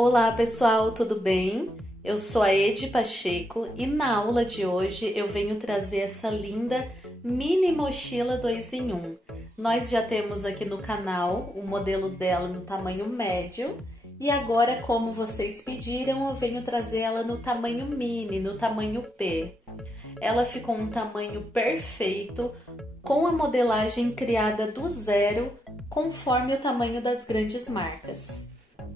Olá pessoal, tudo bem? Eu sou a Edi Pacheco e na aula de hoje eu venho trazer essa linda mini mochila 2 em 1. Nós já temos aqui no canal o modelo dela no tamanho médio e agora, como vocês pediram, eu venho trazer ela no tamanho mini, no tamanho P. Ela ficou um tamanho perfeito, com a modelagem criada do zero, conforme o tamanho das grandes marcas.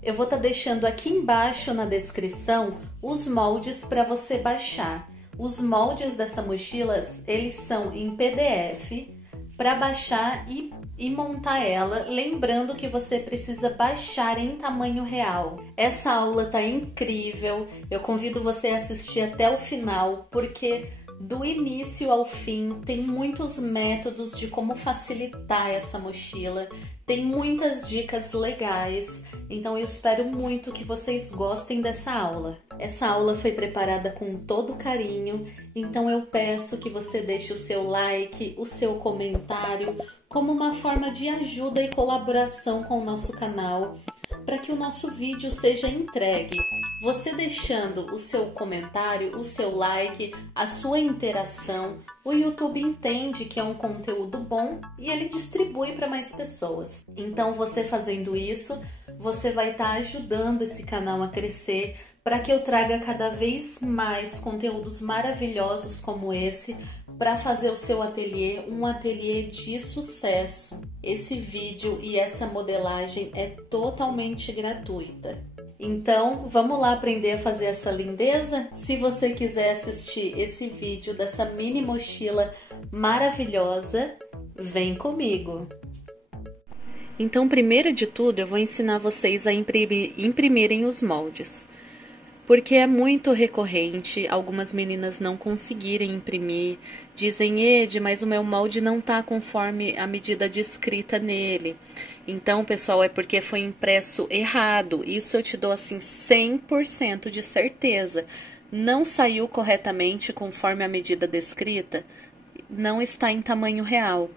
Eu vou estar deixando aqui embaixo na descrição os moldes para você baixar. Os moldes dessa mochila, eles são em PDF para baixar e montar ela, lembrando que você precisa baixar em tamanho real. Essa aula tá incrível, eu convido você a assistir até o final, porque do início ao fim tem muitos métodos de como facilitar essa mochila, tem muitas dicas legais, então eu espero muito que vocês gostem dessa aula. Essa aula foi preparada com todo carinho, então eu peço que você deixe o seu like, o seu comentário, como uma forma de ajuda e colaboração com o nosso canal, para que o nosso vídeo seja entregue. Você deixando o seu comentário, o seu like, a sua interação, o YouTube entende que é um conteúdo bom e ele distribui para mais pessoas. Então, você fazendo isso, você vai estar ajudando esse canal a crescer para que eu traga cada vez mais conteúdos maravilhosos como esse para fazer o seu ateliê um ateliê de sucesso. Esse vídeo e essa modelagem é totalmente gratuita. Então, vamos lá aprender a fazer essa lindeza? Se você quiser assistir esse vídeo dessa mini mochila maravilhosa, vem comigo! Então, primeiro de tudo, eu vou ensinar vocês a imprimirem os moldes. Porque é muito recorrente algumas meninas não conseguirem imprimir, dizem, Edi, mas o meu molde não tá conforme a medida descrita nele. Então, pessoal, é porque foi impresso errado. Isso eu te dou, assim, 100% de certeza. Não saiu corretamente conforme a medida descrita, não está em tamanho real.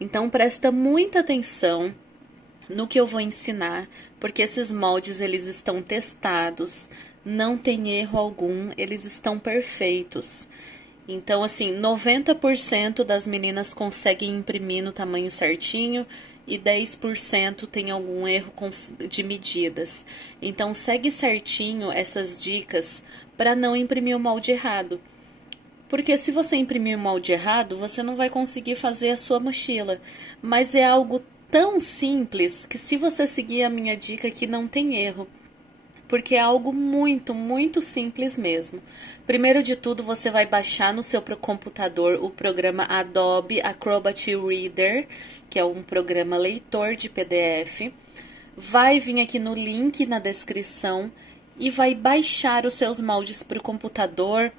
Então, presta muita atenção no que eu vou ensinar, porque esses moldes, eles estão testados, não tem erro algum, eles estão perfeitos. Então, assim, 90% das meninas conseguem imprimir no tamanho certinho e 10% tem algum erro de medidas. Então, segue certinho essas dicas para não imprimir o molde errado. Porque se você imprimir o molde errado, você não vai conseguir fazer a sua mochila. Mas é algo tão simples que se você seguir a minha dica aqui, não tem erro. Porque é algo muito, muito simples mesmo. Primeiro de tudo, você vai baixar no seu computador o programa Adobe Acrobat Reader, que é um programa leitor de PDF. Vai vir aqui no link na descrição e vai baixar os seus moldes para o computador.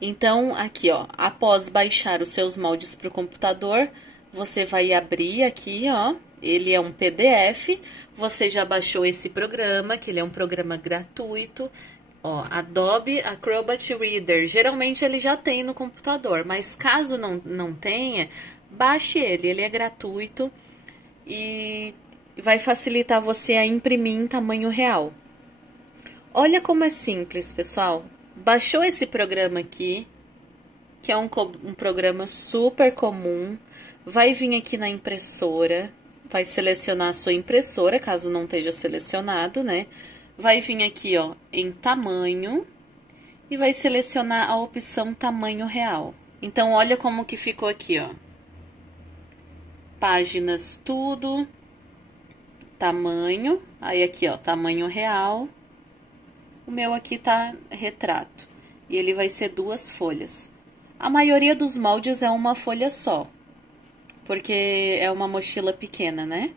Então, aqui, ó, após baixar os seus moldes para o computador, você vai abrir aqui, ó. Ele é um PDF, você já baixou esse programa, que ele é um programa gratuito, ó, Adobe Acrobat Reader. Geralmente ele já tem no computador, mas caso não tenha, baixe ele é gratuito e vai facilitar você a imprimir em tamanho real. Olha como é simples, pessoal. Baixou esse programa aqui, que é um programa super comum, vai vir aqui na impressora. Vai selecionar a sua impressora, caso não esteja selecionado, né? Vai vir aqui, ó, em tamanho e vai selecionar a opção tamanho real. Então, olha como que ficou aqui, ó. Páginas, tudo, tamanho, aí aqui, ó, tamanho real. O meu aqui tá retrato e ele vai ser 2 folhas. A maioria dos moldes é uma folha só, porque é uma mochila pequena, né?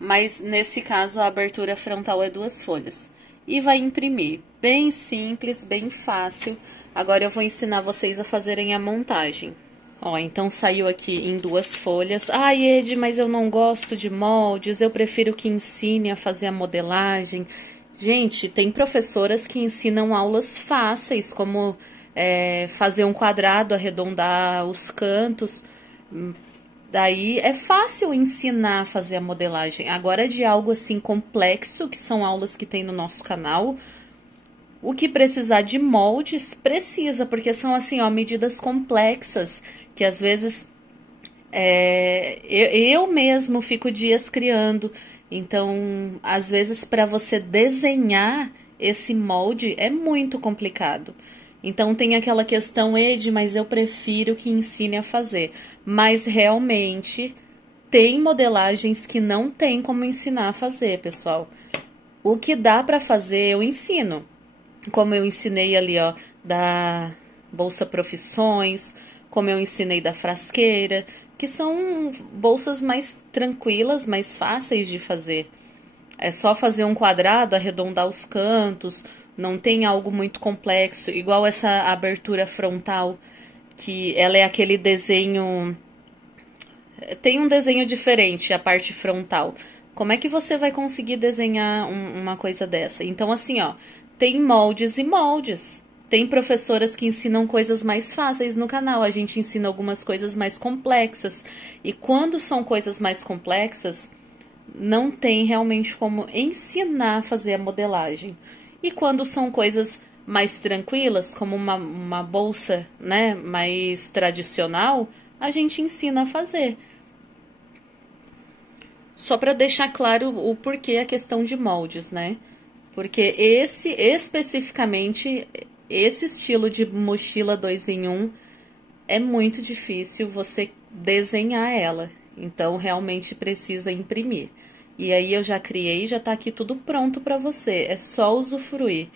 Mas, nesse caso, a abertura frontal é 2 folhas. E vai imprimir. Bem simples, bem fácil. Agora, eu vou ensinar vocês a fazerem a montagem. Ó, então, saiu aqui em 2 folhas. Ai, Edi, mas eu não gosto de moldes, eu prefiro que ensine a fazer a modelagem. Gente, tem professoras que ensinam aulas fáceis, como fazer um quadrado, arredondar os cantos. Daí é fácil ensinar a fazer a modelagem. Agora, de algo assim complexo, que são aulas que tem no nosso canal, o que precisar de moldes, precisa, porque são assim, ó, medidas complexas, que às vezes eu mesmo fico dias criando. Então, às vezes, para você desenhar esse molde é muito complicado. Então, tem aquela questão, Ed, mas eu prefiro que ensine a fazer. Mas, realmente, tem modelagens que não tem como ensinar a fazer, pessoal. O que dá para fazer, eu ensino. Como eu ensinei ali, ó, da Bolsa Profissões, como eu ensinei da frasqueira, que são bolsas mais tranquilas, mais fáceis de fazer. É só fazer um quadrado, arredondar os cantos, não tem algo muito complexo, igual essa abertura frontal, que ela é aquele desenho... Tem um desenho diferente, a parte frontal. Como é que você vai conseguir desenhar uma coisa dessa? Então, assim, ó, tem moldes e moldes. Tem professoras que ensinam coisas mais fáceis no canal, a gente ensina algumas coisas mais complexas. E quando são coisas mais complexas, não tem realmente como ensinar a fazer a modelagem. E quando são coisas mais tranquilas, como uma bolsa, né, mais tradicional, a gente ensina a fazer. Só para deixar claro o porquê a questão de moldes, né? Porque especificamente, esse estilo de mochila 2 em 1 é muito difícil você desenhar ela. Então, realmente precisa imprimir. E aí, eu já criei, já tá aqui tudo pronto para você. É só usufruir.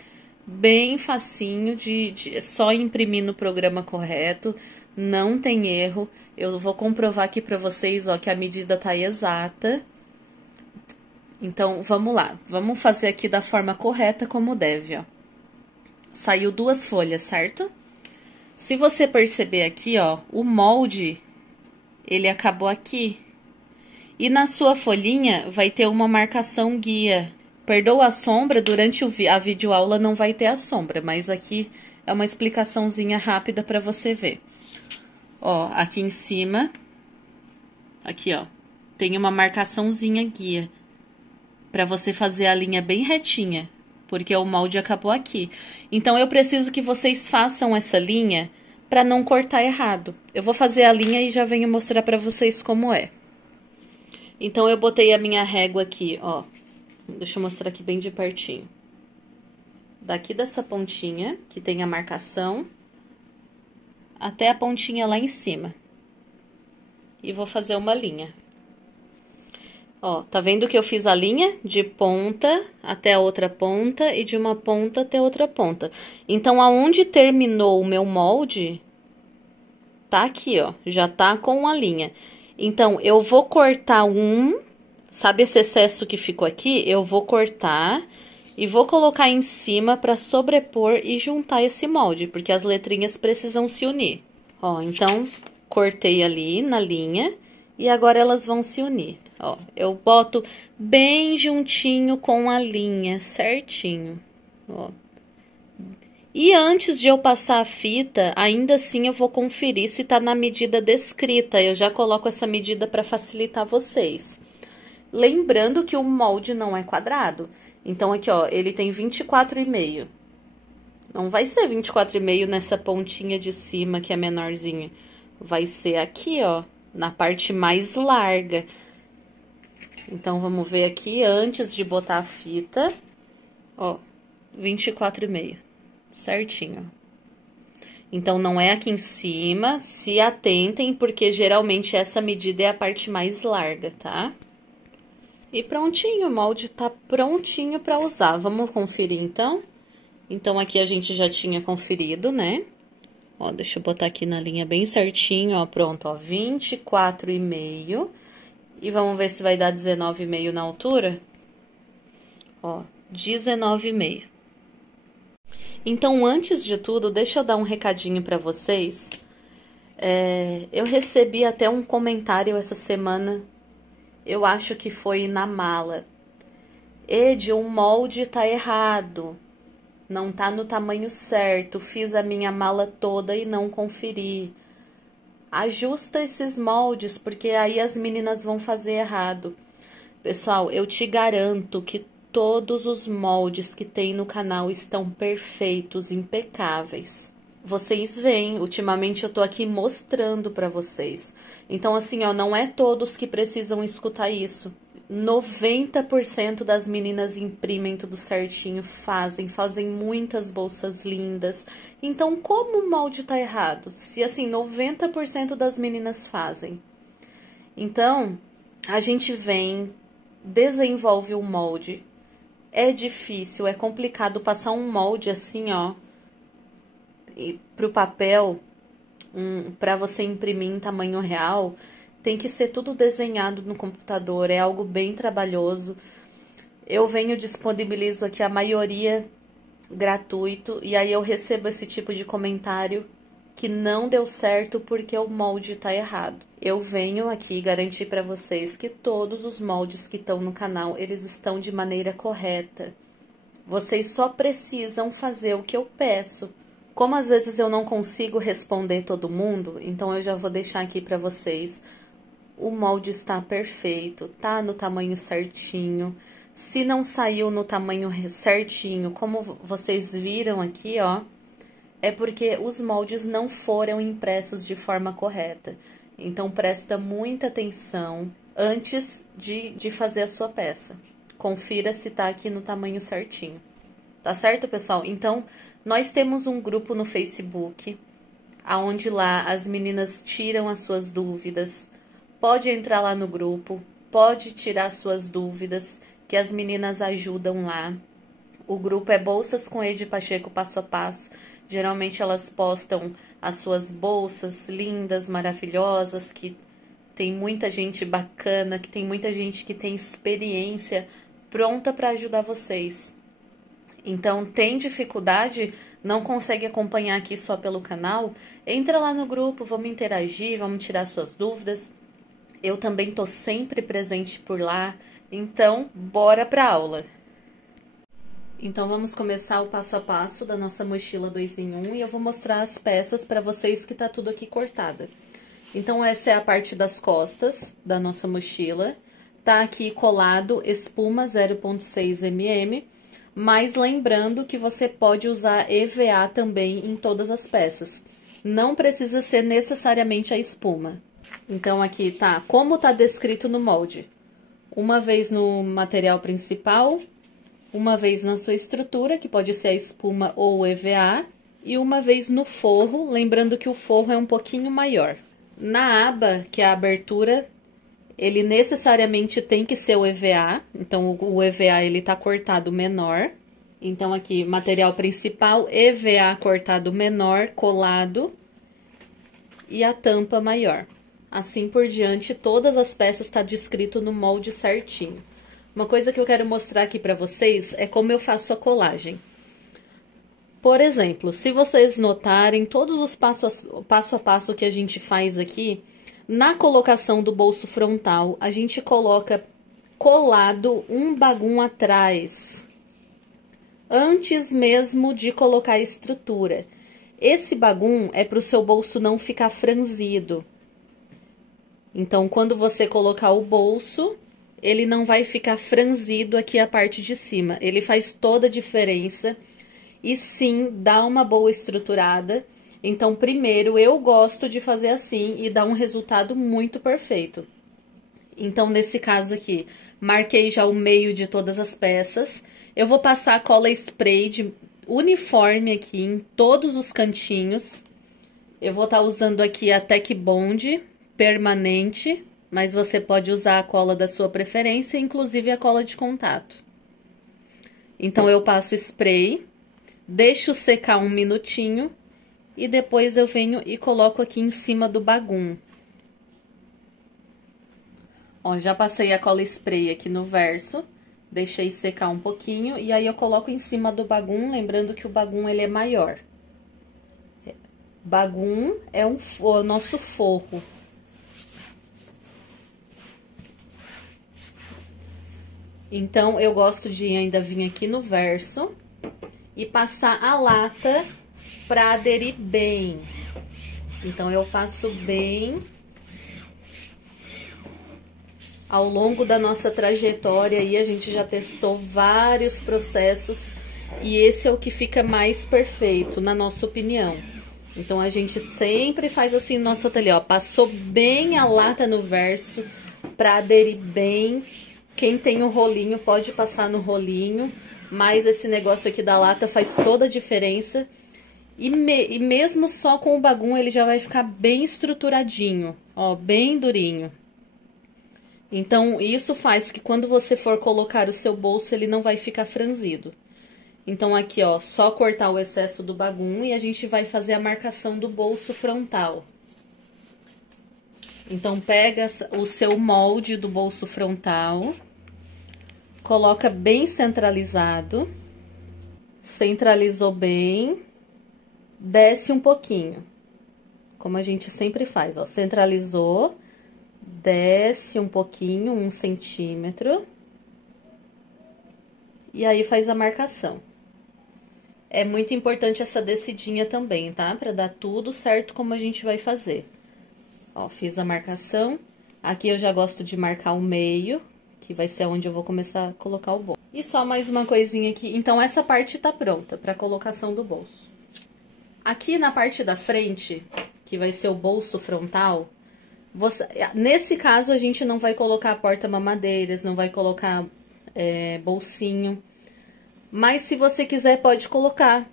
Bem facinho, é só imprimir no programa correto. Não tem erro. Eu vou comprovar aqui para vocês, ó, que a medida tá exata. Então, vamos lá. Vamos fazer aqui da forma correta como deve, ó. Saiu 2 folhas, certo? Se você perceber aqui, ó, o molde, ele acabou aqui. E na sua folhinha vai ter uma marcação guia. Perdoa a sombra, durante a videoaula não vai ter a sombra, mas aqui é uma explicaçãozinha rápida para você ver. Ó, aqui em cima, aqui, ó, tem uma marcaçãozinha guia, para você fazer a linha bem retinha, porque o molde acabou aqui. Então, eu preciso que vocês façam essa linha para não cortar errado. Eu vou fazer a linha e já venho mostrar para vocês como é. Então, eu botei a minha régua aqui, ó. Deixa eu mostrar aqui bem de pertinho. Daqui dessa pontinha, que tem a marcação, até a pontinha lá em cima. E vou fazer uma linha. Ó, tá vendo que eu fiz a linha de ponta até a outra ponta e de uma ponta até outra ponta. Então, aonde terminou o meu molde, tá aqui, ó, já tá com a linha. Então, eu vou cortar sabe esse excesso que ficou aqui? Eu vou cortar e vou colocar em cima pra sobrepor e juntar esse molde, porque as letrinhas precisam se unir. Ó, então, cortei ali na linha e agora elas vão se unir. Ó, eu boto bem juntinho com a linha, certinho, ó. E antes de eu passar a fita, ainda assim eu vou conferir se tá na medida descrita. Eu já coloco essa medida para facilitar vocês. Lembrando que o molde não é quadrado. Então, aqui, ó, ele tem 24,5. Não vai ser 24,5 nessa pontinha de cima, que é menorzinha. Vai ser aqui, ó, na parte mais larga. Então, vamos ver aqui, antes de botar a fita, ó, 24,5, certinho. Então, não é aqui em cima, se atentem, porque geralmente essa medida é a parte mais larga, tá? E prontinho, o molde tá prontinho pra usar. Vamos conferir, então? Então, aqui a gente já tinha conferido, né? Ó, deixa eu botar aqui na linha bem certinho, ó, pronto, ó, 24,5. E vamos ver se vai dar 19,5 na altura. Ó, 19,5. Então, antes de tudo, deixa eu dar um recadinho pra vocês. Eu recebi até um comentário essa semana, eu acho que foi na mala. Ed, o molde tá errado, não tá no tamanho certo, fiz a minha mala toda e não conferi. Ajusta esses moldes, porque aí as meninas vão fazer errado. Pessoal, eu te garanto que todos os moldes que tem no canal estão perfeitos, impecáveis. Vocês veem, ultimamente eu tô aqui mostrando pra vocês. Então, assim, ó, não é todos que precisam escutar isso. 90% das meninas imprimem tudo certinho, fazem muitas bolsas lindas. Então, como o molde tá errado? Se, assim, 90% das meninas fazem. Então, a gente vem, desenvolve o molde. É difícil, é complicado passar um molde assim, ó, pro papel, para você imprimir em tamanho real, tem que ser tudo desenhado no computador, é algo bem trabalhoso. Eu disponibilizo aqui a maioria gratuito, e aí eu recebo esse tipo de comentário que não deu certo porque o molde tá errado. Eu venho aqui garantir para vocês que todos os moldes que estão no canal, eles estão de maneira correta. Vocês só precisam fazer o que eu peço. Como às vezes eu não consigo responder todo mundo, então eu já vou deixar aqui para vocês. O molde está perfeito, tá no tamanho certinho. Se não saiu no tamanho certinho, como vocês viram aqui, ó, é porque os moldes não foram impressos de forma correta. Então, presta muita atenção antes de fazer a sua peça. Confira se tá aqui no tamanho certinho. Tá certo, pessoal? Então, nós temos um grupo no Facebook, aonde lá as meninas tiram as suas dúvidas. Pode entrar lá no grupo, pode tirar suas dúvidas, que as meninas ajudam lá. O grupo é Bolsas com Edi Pacheco Passo a Passo. Geralmente elas postam as suas bolsas lindas, maravilhosas, que tem muita gente bacana, que tem muita gente que tem experiência pronta para ajudar vocês. Então, tem dificuldade, não consegue acompanhar aqui só pelo canal? Entra lá no grupo, vamos interagir, vamos tirar suas dúvidas. Eu também tô sempre presente por lá, então bora pra aula! Então, vamos começar o passo a passo da nossa mochila 2 em 1 e eu vou mostrar as peças para vocês que tá tudo aqui cortada. Então, essa é a parte das costas da nossa mochila. Tá aqui colado espuma 0,6 mm, mas lembrando que você pode usar EVA também em todas as peças. Não precisa ser necessariamente a espuma. Então, aqui tá como tá descrito no molde. Uma vez no material principal, uma vez na sua estrutura, que pode ser a espuma ou o EVA, e uma vez no forro, lembrando que o forro é um pouquinho maior. Na aba, que é a abertura, ele necessariamente tem que ser o EVA, então o EVA ele tá cortado menor. Então aqui, material principal, EVA cortado menor, colado, e a tampa maior. Assim por diante, todas as peças tá descrito no molde certinho. Uma coisa que eu quero mostrar aqui pra vocês é como eu faço a colagem. Por exemplo, se vocês notarem, todos os passo a passo que a gente faz aqui, na colocação do bolso frontal, a gente coloca colado um bagum atrás, antes mesmo de colocar a estrutura. Esse bagum é para o seu bolso não ficar franzido. Então, quando você colocar o bolso, ele não vai ficar franzido aqui a parte de cima. Ele faz toda a diferença e sim, dá uma boa estruturada. Então, primeiro, eu gosto de fazer assim e dá um resultado muito perfeito. Então, nesse caso aqui, marquei já o meio de todas as peças. Eu vou passar a cola spray de uniforme aqui em todos os cantinhos. Eu vou estar usando aqui a Tec Bond permanente, mas você pode usar a cola da sua preferência, inclusive a cola de contato. Então, eu passo spray, deixo secar um minutinho e depois eu venho e coloco aqui em cima do bagum. Ó, já passei a cola spray aqui no verso, deixei secar um pouquinho e aí eu coloco em cima do bagum, lembrando que o bagum ele é maior. Bagum é o nosso forro. Então, eu gosto de ainda vir aqui no verso e passar a lata pra aderir bem. Então, eu passo bem. Ao longo da nossa trajetória aí, a gente já testou vários processos e esse é o que fica mais perfeito, na nossa opinião. Então, a gente sempre faz assim no nosso ateliê, ó, passou bem a lata no verso pra aderir bem. Quem tem o rolinho pode passar no rolinho, mas esse negócio aqui da lata faz toda a diferença. E mesmo só com o bagum, ele já vai ficar bem estruturadinho, ó, bem durinho. Então, isso faz que quando você for colocar o seu bolso, ele não vai ficar franzido. Então, aqui, ó, só cortar o excesso do bagum e a gente vai fazer a marcação do bolso frontal. Então, pega o seu molde do bolso frontal, coloca bem centralizado, centralizou bem, desce um pouquinho, como a gente sempre faz, ó, centralizou, desce um pouquinho, 1 centímetro, e aí faz a marcação. É muito importante essa descidinha também, tá? Pra dar tudo certo como a gente vai fazer. Ó, fiz a marcação. Aqui eu já gosto de marcar o meio, que vai ser onde eu vou começar a colocar o bolso. E só mais uma coisinha aqui. Então, essa parte tá pronta pra colocação do bolso. Aqui na parte da frente, que vai ser o bolso frontal, nesse caso a gente não vai colocar porta-mamadeiras, não vai colocar bolsinho. Mas se você quiser, pode colocar,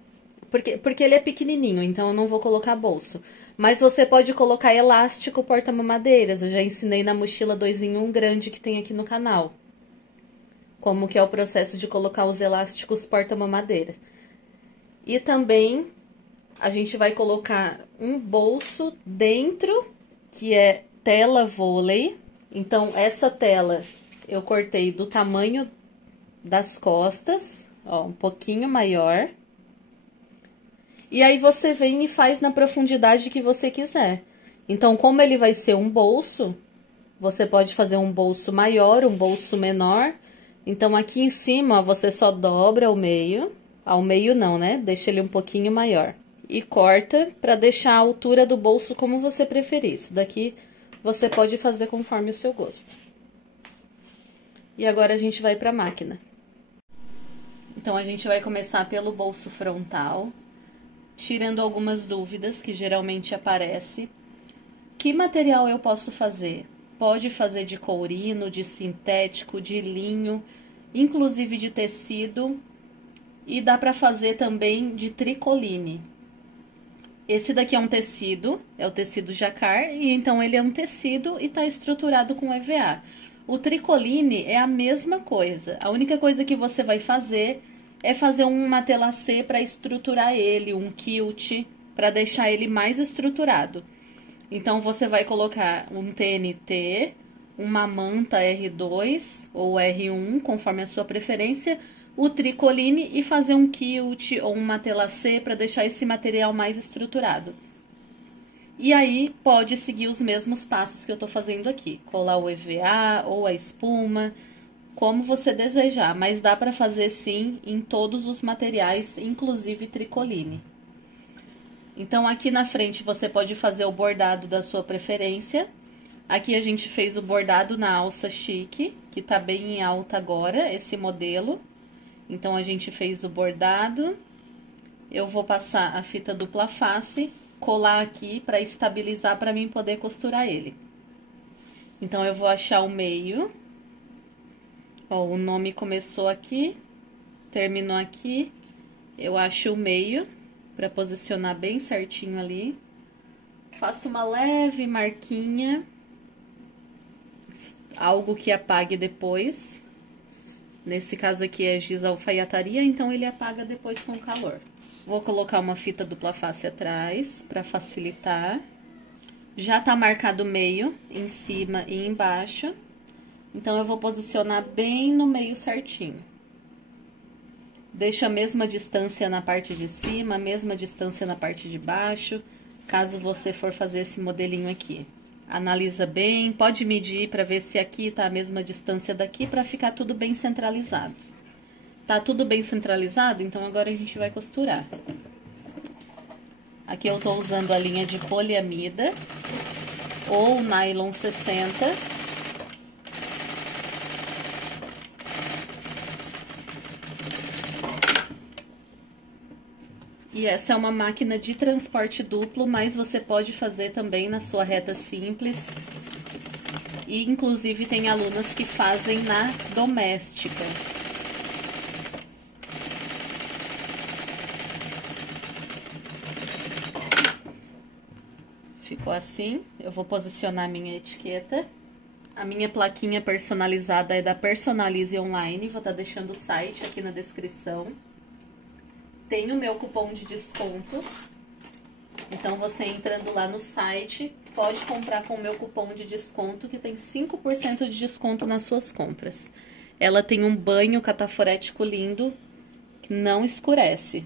porque ele é pequenininho, então eu não vou colocar bolso. Mas você pode colocar elástico porta-mamadeiras, eu já ensinei na mochila 2 em 1 grande que tem aqui no canal. Como que é o processo de colocar os elásticos porta-mamadeira. E também a gente vai colocar um bolso dentro, que é tela vôlei. Então, essa tela eu cortei do tamanho das costas, ó, um pouquinho maior. E aí, você vem e faz na profundidade que você quiser. Então, como ele vai ser um bolso, você pode fazer um bolso maior, um bolso menor. Então, aqui em cima, ó, você só dobra ao meio. Ao meio não, né? Deixa ele um pouquinho maior. E corta pra deixar a altura do bolso como você preferir. Isso daqui você pode fazer conforme o seu gosto. E agora, a gente vai pra máquina. Então, a gente vai começar pelo bolso frontal, tirando algumas dúvidas que geralmente aparecem. Que material eu posso fazer? Pode fazer de courino, de sintético, de linho, inclusive de tecido. E dá pra fazer também de tricoline. Esse daqui é um tecido, é o tecido jacquard, e então ele é um tecido e tá estruturado com EVA. O tricoline é a mesma coisa. A única coisa que você vai fazer é fazer um matelassé para estruturar ele, um quilt, para deixar ele mais estruturado. Então, você vai colocar um TNT, uma manta R2 ou R1, conforme a sua preferência, o tricoline e fazer um quilt ou um matelassé para deixar esse material mais estruturado. E aí, pode seguir os mesmos passos que eu tô fazendo aqui. Colar o EVA ou a espuma, como você desejar, mas dá para fazer sim em todos os materiais, inclusive tricoline. Então, aqui na frente você pode fazer o bordado da sua preferência. Aqui a gente fez o bordado na alça chique, que tá bem em alta agora, esse modelo. Então, a gente fez o bordado. Eu vou passar a fita dupla face, colar aqui para estabilizar para mim poder costurar ele. Então, eu vou achar o meio. Ó, o nome começou aqui, terminou aqui. Eu acho o meio, pra posicionar bem certinho ali. Faço uma leve marquinha, algo que apague depois. Nesse caso aqui é giz alfaiataria, então ele apaga depois com o calor. Vou colocar uma fita dupla face atrás, pra facilitar. Já tá marcado o meio, em cima e embaixo. Então, eu vou posicionar bem no meio certinho. Deixa a mesma distância na parte de cima, a mesma distância na parte de baixo, caso você for fazer esse modelinho aqui. Analisa bem, pode medir para ver se aqui tá a mesma distância daqui, para ficar tudo bem centralizado. Tá tudo bem centralizado? Então, agora a gente vai costurar. Aqui eu tô usando a linha de poliamida ou nylon 60. E essa é uma máquina de transporte duplo, mas você pode fazer também na sua reta simples. E inclusive tem alunas que fazem na doméstica. Ficou assim. Eu vou posicionar a minha etiqueta. A minha plaquinha personalizada é da Personalize Online. Vou estar deixando o site aqui na descrição. Tem o meu cupom de desconto. Então, você entrando lá no site, pode comprar com o meu cupom de desconto, que tem 5% de desconto nas suas compras. Ela tem um banho cataforético lindo, que não escurece.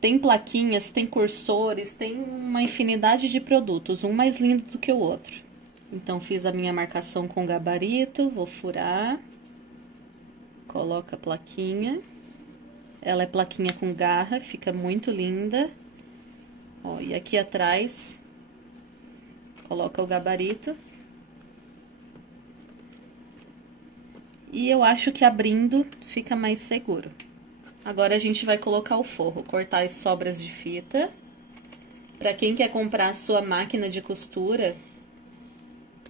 Tem plaquinhas, tem cursores, tem uma infinidade de produtos, um mais lindo do que o outro. Então, fiz a minha marcação com gabarito, vou furar. Coloca a plaquinha. Ela é plaquinha com garra, fica muito linda. Ó, e aqui atrás, coloca o gabarito. E eu acho que abrindo fica mais seguro. Agora a gente vai colocar o forro, cortar as sobras de fita. Pra quem quer comprar a sua máquina de costura,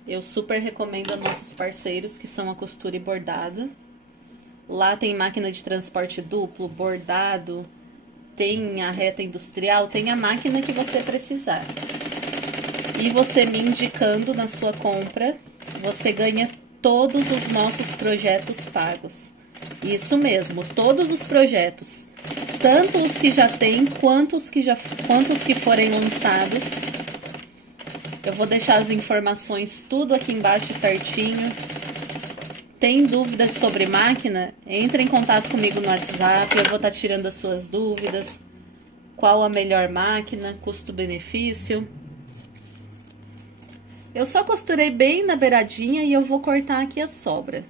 eu super recomendo a nossos parceiros, que são a Costura e Bordado. Lá tem máquina de transporte duplo, bordado, tem a reta industrial, tem a máquina que você precisar. E você me indicando na sua compra, você ganha todos os nossos projetos pagos. Isso mesmo, todos os projetos. Tanto os que já tem, quanto os que forem lançados. Eu vou deixar as informações tudo aqui embaixo certinho. Tem dúvidas sobre máquina? Entre em contato comigo no WhatsApp, eu vou estar tirando as suas dúvidas. Qual a melhor máquina, custo-benefício. Eu só costurei bem na beiradinha e eu vou cortar aqui a sobra.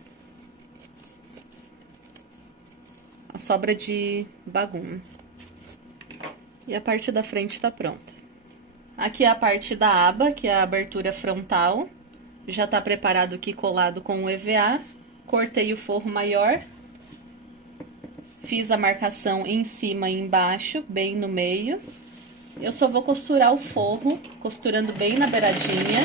A sobra de bagum. E a parte da frente tá pronta. Aqui é a parte da aba, que é a abertura frontal. Já tá preparado aqui colado com o EVA. Cortei o forro maior. Fiz a marcação em cima e embaixo, bem no meio. Eu só vou costurar o forro, costurando bem na beiradinha.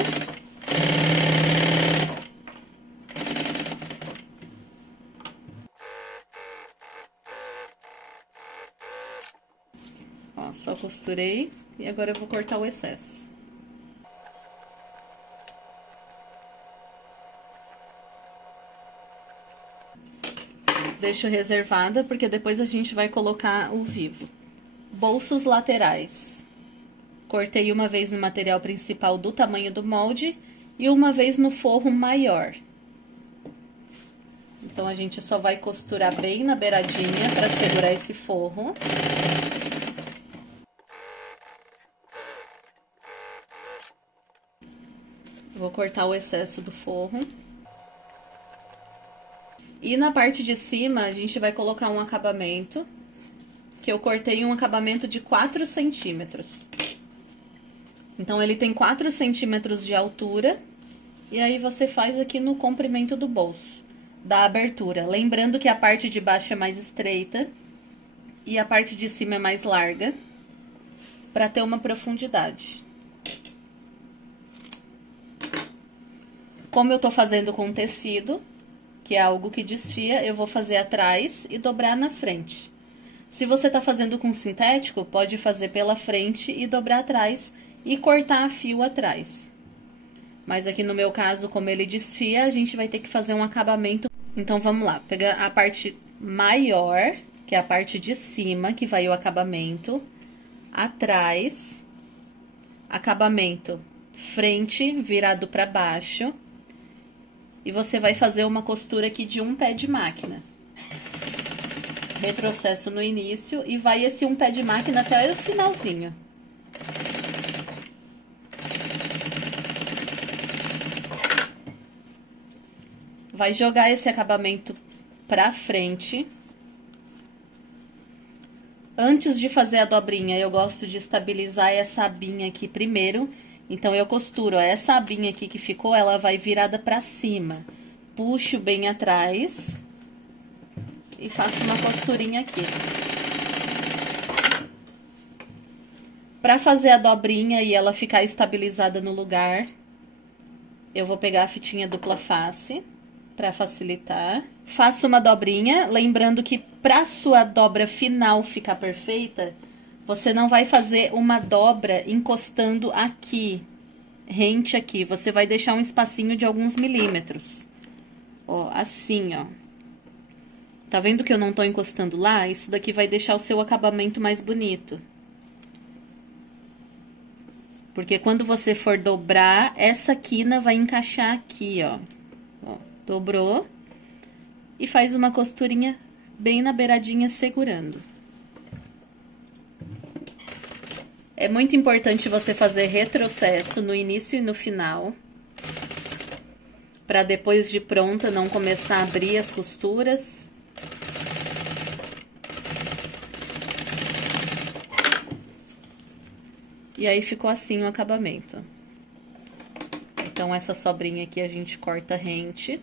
Ó, só costurei e agora eu vou cortar o excesso. Deixo reservada, porque depois a gente vai colocar o vivo. Bolsos laterais. Cortei uma vez no material principal do tamanho do molde e uma vez no forro maior. Então, a gente só vai costurar bem na beiradinha para segurar esse forro. Vou cortar o excesso do forro. E na parte de cima, a gente vai colocar um acabamento, que eu cortei um acabamento de 4 centímetros. Então, ele tem 4 centímetros de altura, e aí você faz aqui no comprimento do bolso, da abertura. Lembrando que a parte de baixo é mais estreita e a parte de cima é mais larga, para ter uma profundidade. Como eu tô fazendo com tecido, que é algo que desfia, eu vou fazer atrás e dobrar na frente. Se você tá fazendo com sintético, pode fazer pela frente e dobrar atrás e cortar a fio atrás. Mas aqui no meu caso, como ele desfia, a gente vai ter que fazer um acabamento. Então, vamos lá. Pegar a parte maior, que é a parte de cima, que vai o acabamento. Atrás. Acabamento frente, virado pra baixo. E você vai fazer uma costura aqui de um pé de máquina. Retrocesso no início e vai esse um pé de máquina até o finalzinho. Vai jogar esse acabamento pra frente. Antes de fazer a dobrinha, eu gosto de estabilizar essa abinha aqui primeiro. Então, eu costuro, ó, essa abinha aqui que ficou, ela vai virada pra cima. Puxo bem atrás e faço uma costurinha aqui. Pra fazer a dobrinha e ela ficar estabilizada no lugar, eu vou pegar a fitinha dupla face pra facilitar. Faço uma dobrinha, lembrando que pra sua dobra final ficar perfeita, você não vai fazer uma dobra encostando aqui, rente aqui. Você vai deixar um espacinho de alguns milímetros. Ó, assim, ó. Tá vendo que eu não tô encostando lá? Isso daqui vai deixar o seu acabamento mais bonito. Porque quando você for dobrar, essa quina vai encaixar aqui, ó. Ó, dobrou. E faz uma costurinha bem na beiradinha, segurando. É muito importante você fazer retrocesso no início e no final. Pra depois de pronta não começar a abrir as costuras. E aí ficou assim o acabamento. Então, essa sobrinha aqui a gente corta rente.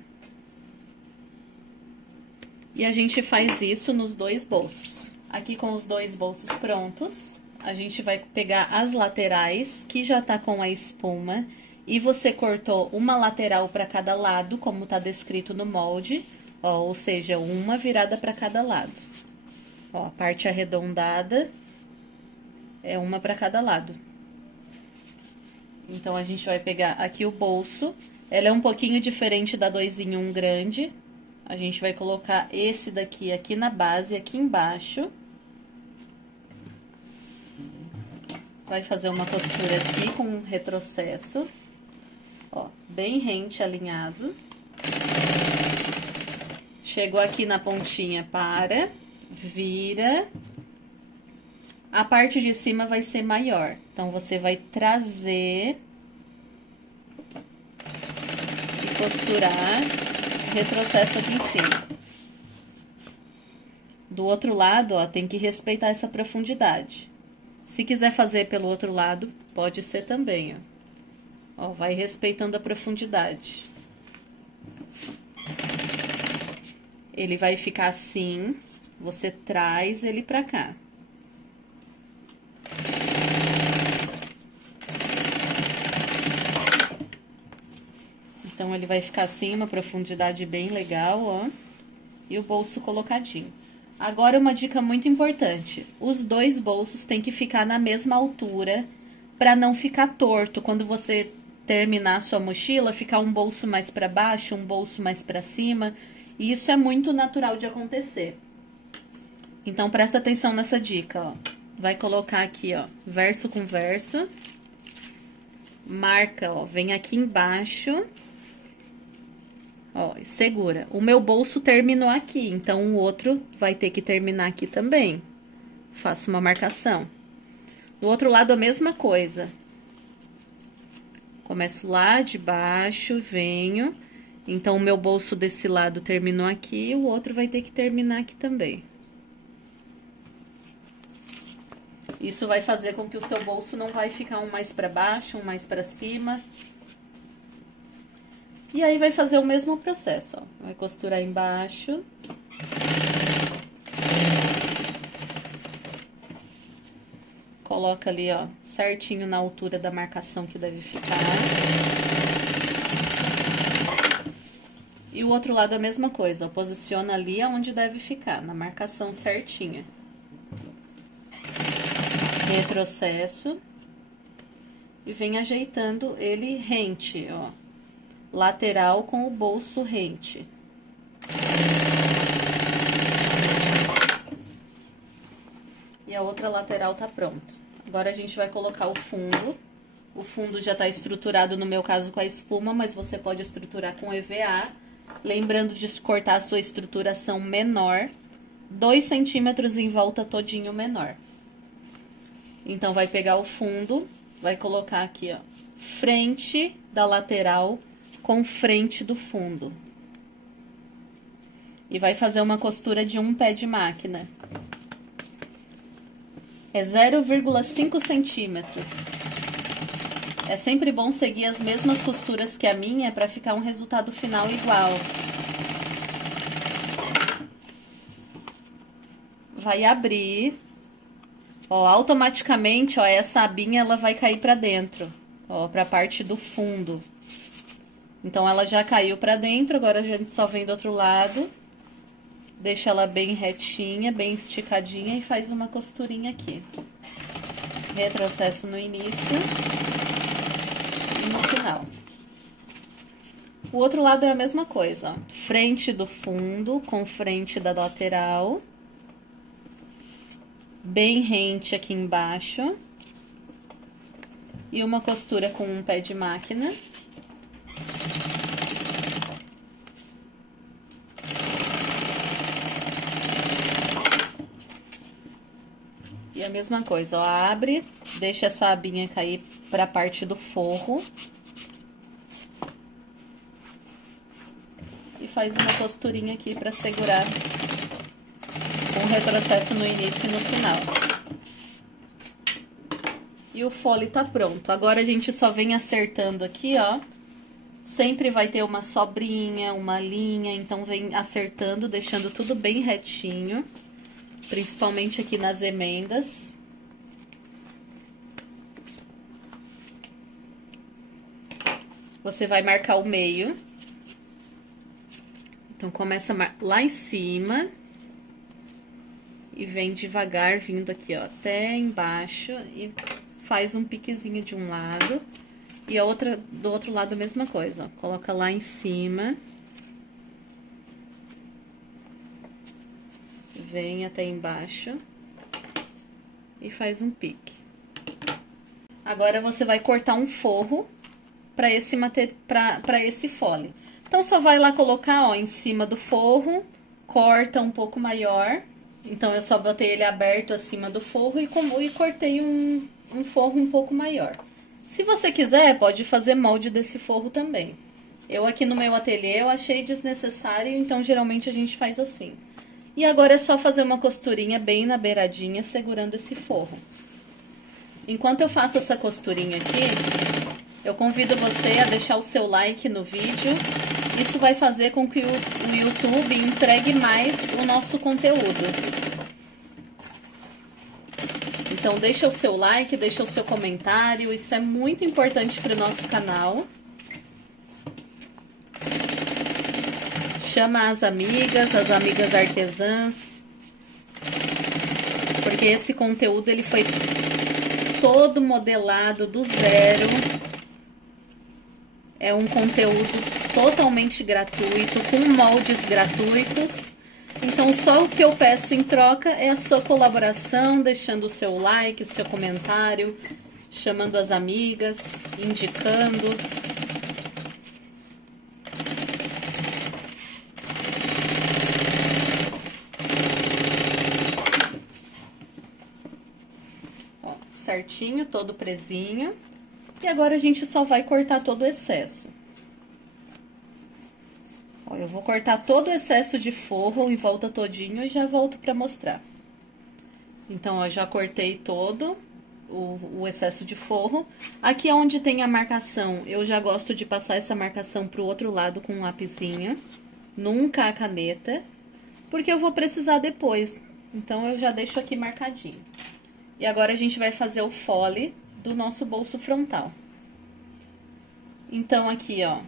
E a gente faz isso nos dois bolsos. Aqui com os dois bolsos prontos, a gente vai pegar as laterais, que já tá com a espuma. E você cortou uma lateral para cada lado, como tá descrito no molde. Ó, ou seja, uma virada para cada lado. Ó, a parte arredondada é uma para cada lado. Então, a gente vai pegar aqui o bolso. Ela é um pouquinho diferente da 2 em 1 grande. A gente vai colocar esse daqui aqui na base, aqui embaixo. Vai fazer uma costura aqui com um retrocesso. Ó, bem rente, alinhado. Chegou aqui na pontinha, para, vira. A parte de cima vai ser maior, então, você vai trazer e costurar, retrocesso aqui em cima. Do outro lado, ó, tem que respeitar essa profundidade. Se quiser fazer pelo outro lado, pode ser também, ó. Ó, vai respeitando a profundidade. Ele vai ficar assim, você traz ele pra cá. Então, ele vai ficar assim, uma profundidade bem legal, ó. E o bolso colocadinho. Agora, uma dica muito importante. Os dois bolsos têm que ficar na mesma altura, pra não ficar torto. Quando você terminar a sua mochila, ficar um bolso mais pra baixo, um bolso mais pra cima. E isso é muito natural de acontecer. Então, presta atenção nessa dica, ó. Vai colocar aqui, ó, verso com verso. Marca, ó, vem aqui embaixo. Ó, segura. O meu bolso terminou aqui, então o outro vai ter que terminar aqui também. Faço uma marcação. Do outro lado, a mesma coisa. Começo lá de baixo, venho. Então, o meu bolso desse lado terminou aqui, o outro vai ter que terminar aqui também. Isso vai fazer com que o seu bolso não vai ficar um mais pra baixo, um mais pra cima. E aí, vai fazer o mesmo processo, ó. Vai costurar embaixo. Coloca ali, ó, certinho na altura da marcação que deve ficar. E o outro lado a mesma coisa, ó. Posiciona ali onde deve ficar, na marcação certinha. Retrocesso. E vem ajeitando ele rente, ó. Lateral com o bolso rente. E a outra lateral tá pronta. Agora, a gente vai colocar o fundo. O fundo já tá estruturado, no meu caso, com a espuma, mas você pode estruturar com EVA. Lembrando de cortar a sua estruturação menor. 2 centímetros em volta todinho menor. Então, vai pegar o fundo, vai colocar aqui, ó, frente da lateral com frente do fundo. E vai fazer uma costura de um pé de máquina. É 0,5 centímetros. É sempre bom seguir as mesmas costuras que a minha para ficar um resultado final igual. Vai abrir. Ó, automaticamente, ó, essa abinha ela vai cair para dentro, ó, para a parte do fundo. Então ela já caiu para dentro, agora a gente só vem do outro lado. Deixa ela bem retinha, bem esticadinha e faz uma costurinha aqui. Retrocesso no início e no final. O outro lado é a mesma coisa, ó. Frente do fundo com frente da lateral. Bem rente aqui embaixo. E uma costura com um pé de máquina. E a mesma coisa, ó, abre, deixa essa abinha cair para a parte do forro. E faz uma costurinha aqui para segurar com retrocesso no início e no final. E o fole tá pronto. Agora a gente só vem acertando aqui, ó. Sempre vai ter uma sobrinha, uma linha, então vem acertando, deixando tudo bem retinho. Principalmente aqui nas emendas. Você vai marcar o meio. Então, começa lá em cima. E vem devagar, vindo aqui, ó, até embaixo. E faz um piquezinho de um lado. E a outra, do outro lado, a mesma coisa, ó. Coloca lá em cima. Vem até embaixo e faz um pique. Agora você vai cortar um forro para esse fole. Então só vai lá colocar, ó, em cima do forro, corta um pouco maior. Então eu só botei ele aberto acima do forro e cortei um forro um pouco maior. Se você quiser, pode fazer molde desse forro também. Eu aqui no meu ateliê eu achei desnecessário, então geralmente a gente faz assim. E agora é só fazer uma costurinha bem na beiradinha, segurando esse forro. Enquanto eu faço essa costurinha aqui, eu convido você a deixar o seu like no vídeo. Isso vai fazer com que o YouTube entregue mais o nosso conteúdo. Então, deixa o seu like, deixa o seu comentário, isso é muito importante para o nosso canal. Chama as amigas artesãs, porque esse conteúdo ele foi todo modelado do zero. É um conteúdo totalmente gratuito, com moldes gratuitos. Então, só o que eu peço em troca é a sua colaboração, deixando o seu like, o seu comentário, chamando as amigas, indicando. Certinho, todo presinho. E agora a gente só vai cortar todo o excesso. Ó, eu vou cortar todo o excesso de forro em volta todinho e já volto pra mostrar. Então, ó, já cortei todo o excesso de forro. Aqui onde tem a marcação, eu já gosto de passar essa marcação pro outro lado com um lapisinho. Nunca a caneta, porque eu vou precisar depois. Então, eu já deixo aqui marcadinho. E agora a gente vai fazer o fole do nosso bolso frontal. Então, aqui, ó,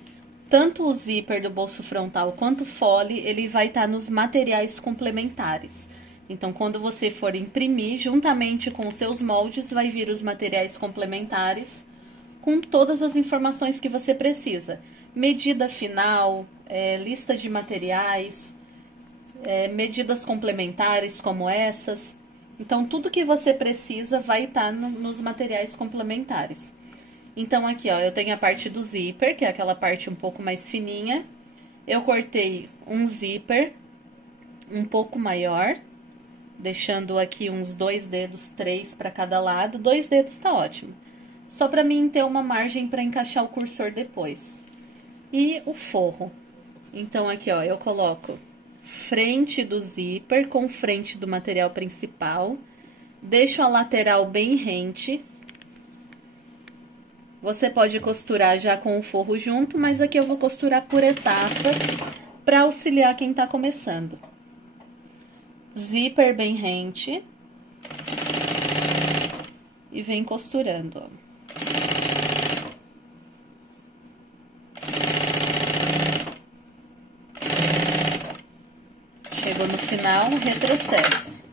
tanto o zíper do bolso frontal quanto o fole, ele vai estar nos materiais complementares. Então, quando você for imprimir, juntamente com os seus moldes, vai vir os materiais complementares com todas as informações que você precisa. Medida final, lista de materiais, medidas complementares como essas. Então, tudo que você precisa vai estar nos materiais complementares. Então, aqui, ó, eu tenho a parte do zíper, que é aquela parte um pouco mais fininha. Eu cortei um zíper um pouco maior, deixando aqui uns 2 dedos, 3 para cada lado. 2 dedos tá ótimo. Só para mim ter uma margem para encaixar o cursor depois. E o forro. Então, aqui, ó, eu coloco frente do zíper com frente do material principal. Deixo a lateral bem rente. Você pode costurar já com o forro junto, mas aqui eu vou costurar por etapas para auxiliar quem tá começando. Zíper bem rente. E vem costurando, ó. Chegou no final, retrocesso.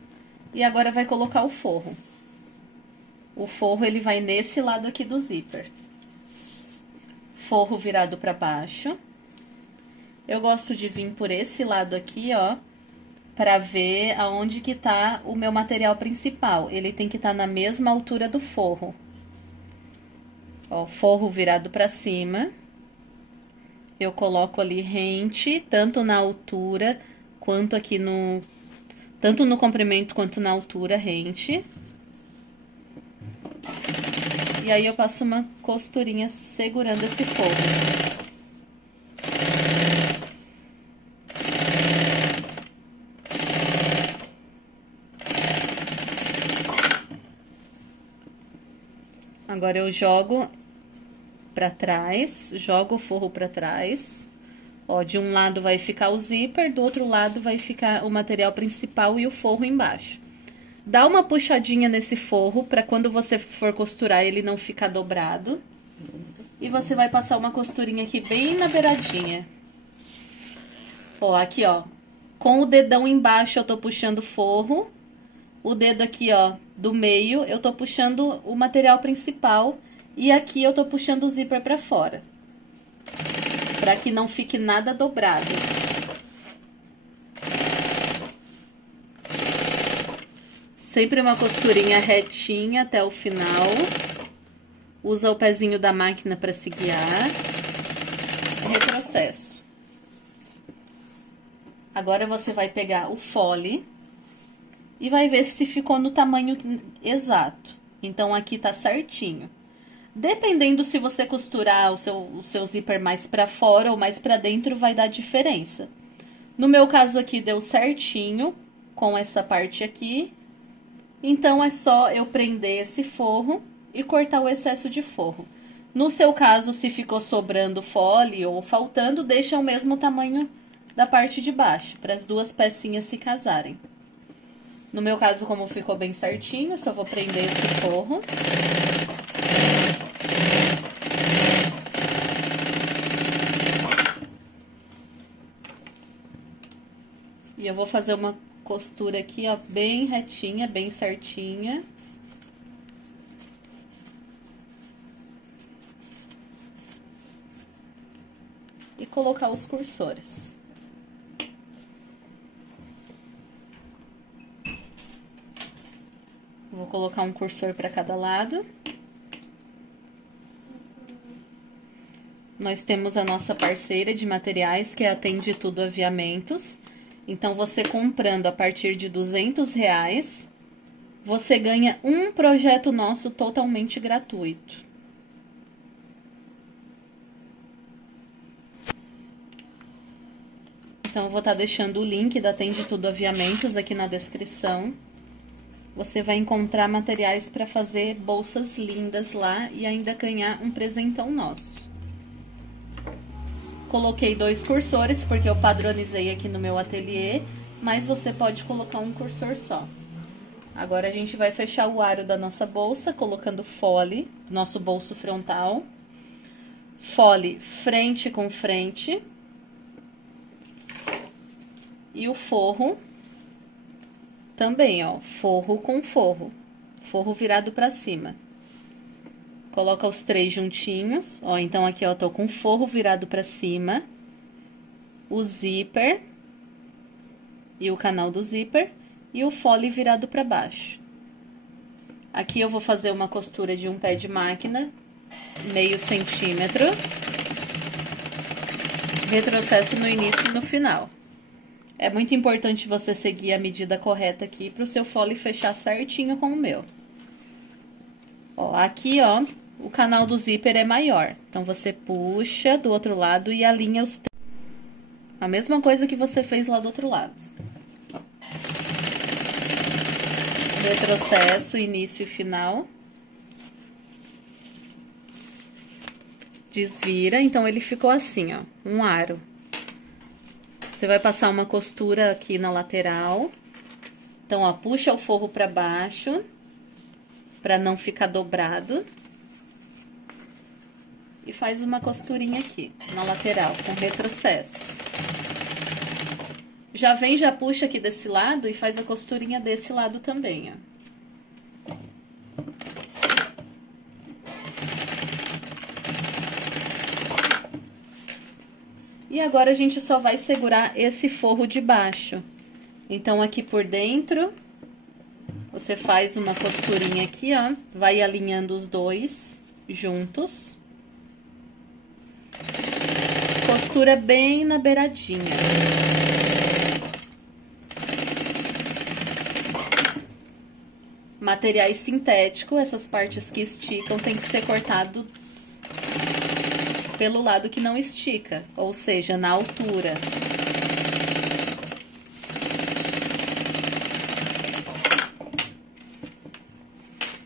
E agora vai colocar o forro. O forro, ele vai nesse lado aqui do zíper. Forro virado pra baixo. Eu gosto de vir por esse lado aqui, ó, pra ver aonde que tá o meu material principal. Ele tem que estar na mesma altura do forro. Ó, forro virado pra cima. Eu coloco ali rente, tanto na altura quanto aqui no... Tanto no comprimento quanto na altura, rente. E aí, eu passo uma costurinha segurando esse forro. Agora, eu jogo pra trás, jogo o forro pra trás. Ó, de um lado vai ficar o zíper, do outro lado vai ficar o material principal e o forro embaixo. Dá uma puxadinha nesse forro pra quando você for costurar ele não ficar dobrado. E você vai passar uma costurinha aqui bem na beiradinha. Ó, aqui, ó. Com o dedão embaixo eu tô puxando o forro. O dedo aqui, ó, do meio, eu tô puxando o material principal. E aqui eu tô puxando o zíper pra fora. Pra que não fique nada dobrado. Sempre uma costurinha retinha até o final. Usa o pezinho da máquina pra se guiar. Retrocesso. Agora, você vai pegar o fole e vai ver se ficou no tamanho exato. Então, aqui tá certinho. Dependendo se você costurar o seu zíper mais pra fora ou mais pra dentro, vai dar diferença. No meu caso aqui, deu certinho com essa parte aqui. Então, é só eu prender esse forro e cortar o excesso de forro. No seu caso, se ficou sobrando fole ou faltando, deixa o mesmo tamanho da parte de baixo, para as duas pecinhas se casarem. No meu caso, como ficou bem certinho, só vou prender esse forro. E eu vou fazer uma costura aqui, ó, bem retinha, bem certinha. E colocar os cursores. Vou colocar um cursor para cada lado. Nós temos a nossa parceira de materiais, que é a Atende Tudo Aviamentos. Então, você comprando a partir de R$200, você ganha um projeto nosso totalmente gratuito. Então, eu vou estar deixando o link da Atende Tudo Aviamentos aqui na descrição. Você vai encontrar materiais para fazer bolsas lindas lá e ainda ganhar um presentão nosso. Coloquei 2 cursores, porque eu padronizei aqui no meu ateliê, mas você pode colocar um cursor só. Agora, a gente vai fechar o aro da nossa bolsa, colocando fole, nosso bolso frontal. Fole frente com frente. E o forro também, ó, forro com forro. Forro virado pra cima. Coloca os 3 juntinhos, ó, então aqui, ó, tô com o forro virado pra cima, o zíper e o canal do zíper e o fole virado pra baixo. Aqui eu vou fazer uma costura de um pé de máquina, meio centímetro, retrocesso no início e no final. É muito importante você seguir a medida correta aqui para o seu fole fechar certinho com o meu. Ó, aqui, ó, o canal do zíper é maior. Então, você puxa do outro lado e alinha os... A mesma coisa que você fez lá do outro lado. retrocesso, início e final. Desvira, então ele ficou assim, ó, um aro. Você vai passar uma costura aqui na lateral. Então, ó, puxa o forro pra baixo, pra não ficar dobrado. E faz uma costurinha aqui, na lateral, com retrocesso. Já vem, já puxa aqui desse lado e faz a costurinha desse lado também, ó. E agora a gente só vai segurar esse forro de baixo. Então, aqui por dentro, você faz uma costurinha aqui, ó. Vai alinhando os dois juntos. Costura bem na beiradinha. Materiais sintéticos, essas partes que esticam, tem que ser cortado pelo lado que não estica, ou seja, na altura.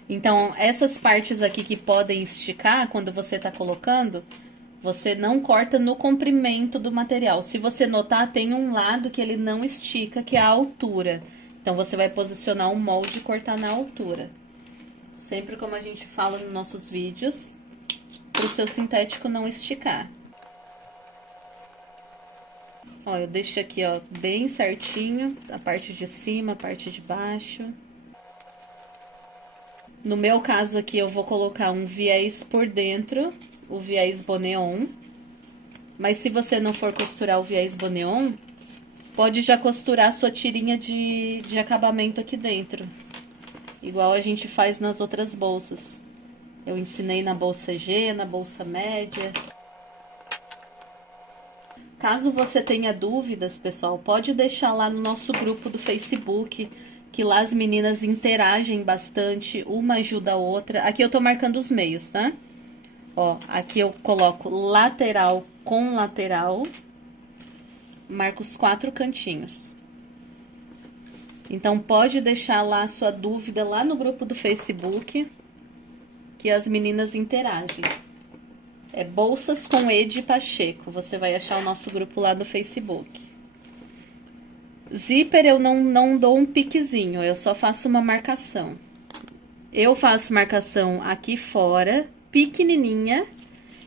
Então, essas partes aqui que podem esticar, quando você tá colocando, você não corta no comprimento do material. Se você notar, tem um lado que ele não estica, que é a altura. Então, você vai posicionar o molde e cortar na altura. Sempre como a gente fala nos nossos vídeos, para o seu sintético não esticar. Ó, eu deixo aqui, ó, bem certinho, a parte de cima, a parte de baixo. No meu caso aqui, eu vou colocar um viés por dentro, o viés boneon. Mas se você não for costurar o viés boneon, pode já costurar a sua tirinha de acabamento aqui dentro. Igual a gente faz nas outras bolsas. Eu ensinei na bolsa G, na bolsa média. Caso você tenha dúvidas, pessoal, pode deixar lá no nosso grupo do Facebook, que lá as meninas interagem bastante, uma ajuda a outra. Aqui eu tô marcando os meios, tá? Ó, aqui eu coloco lateral com lateral, marco os 4 cantinhos. Então, pode deixar lá a sua dúvida lá no grupo do Facebook, que as meninas interagem. É Bolsas com Edi Pacheco, você vai achar o nosso grupo lá no Facebook. Zíper eu não dou um piquezinho, eu só faço uma marcação. Eu faço marcação aqui fora, pequenininha,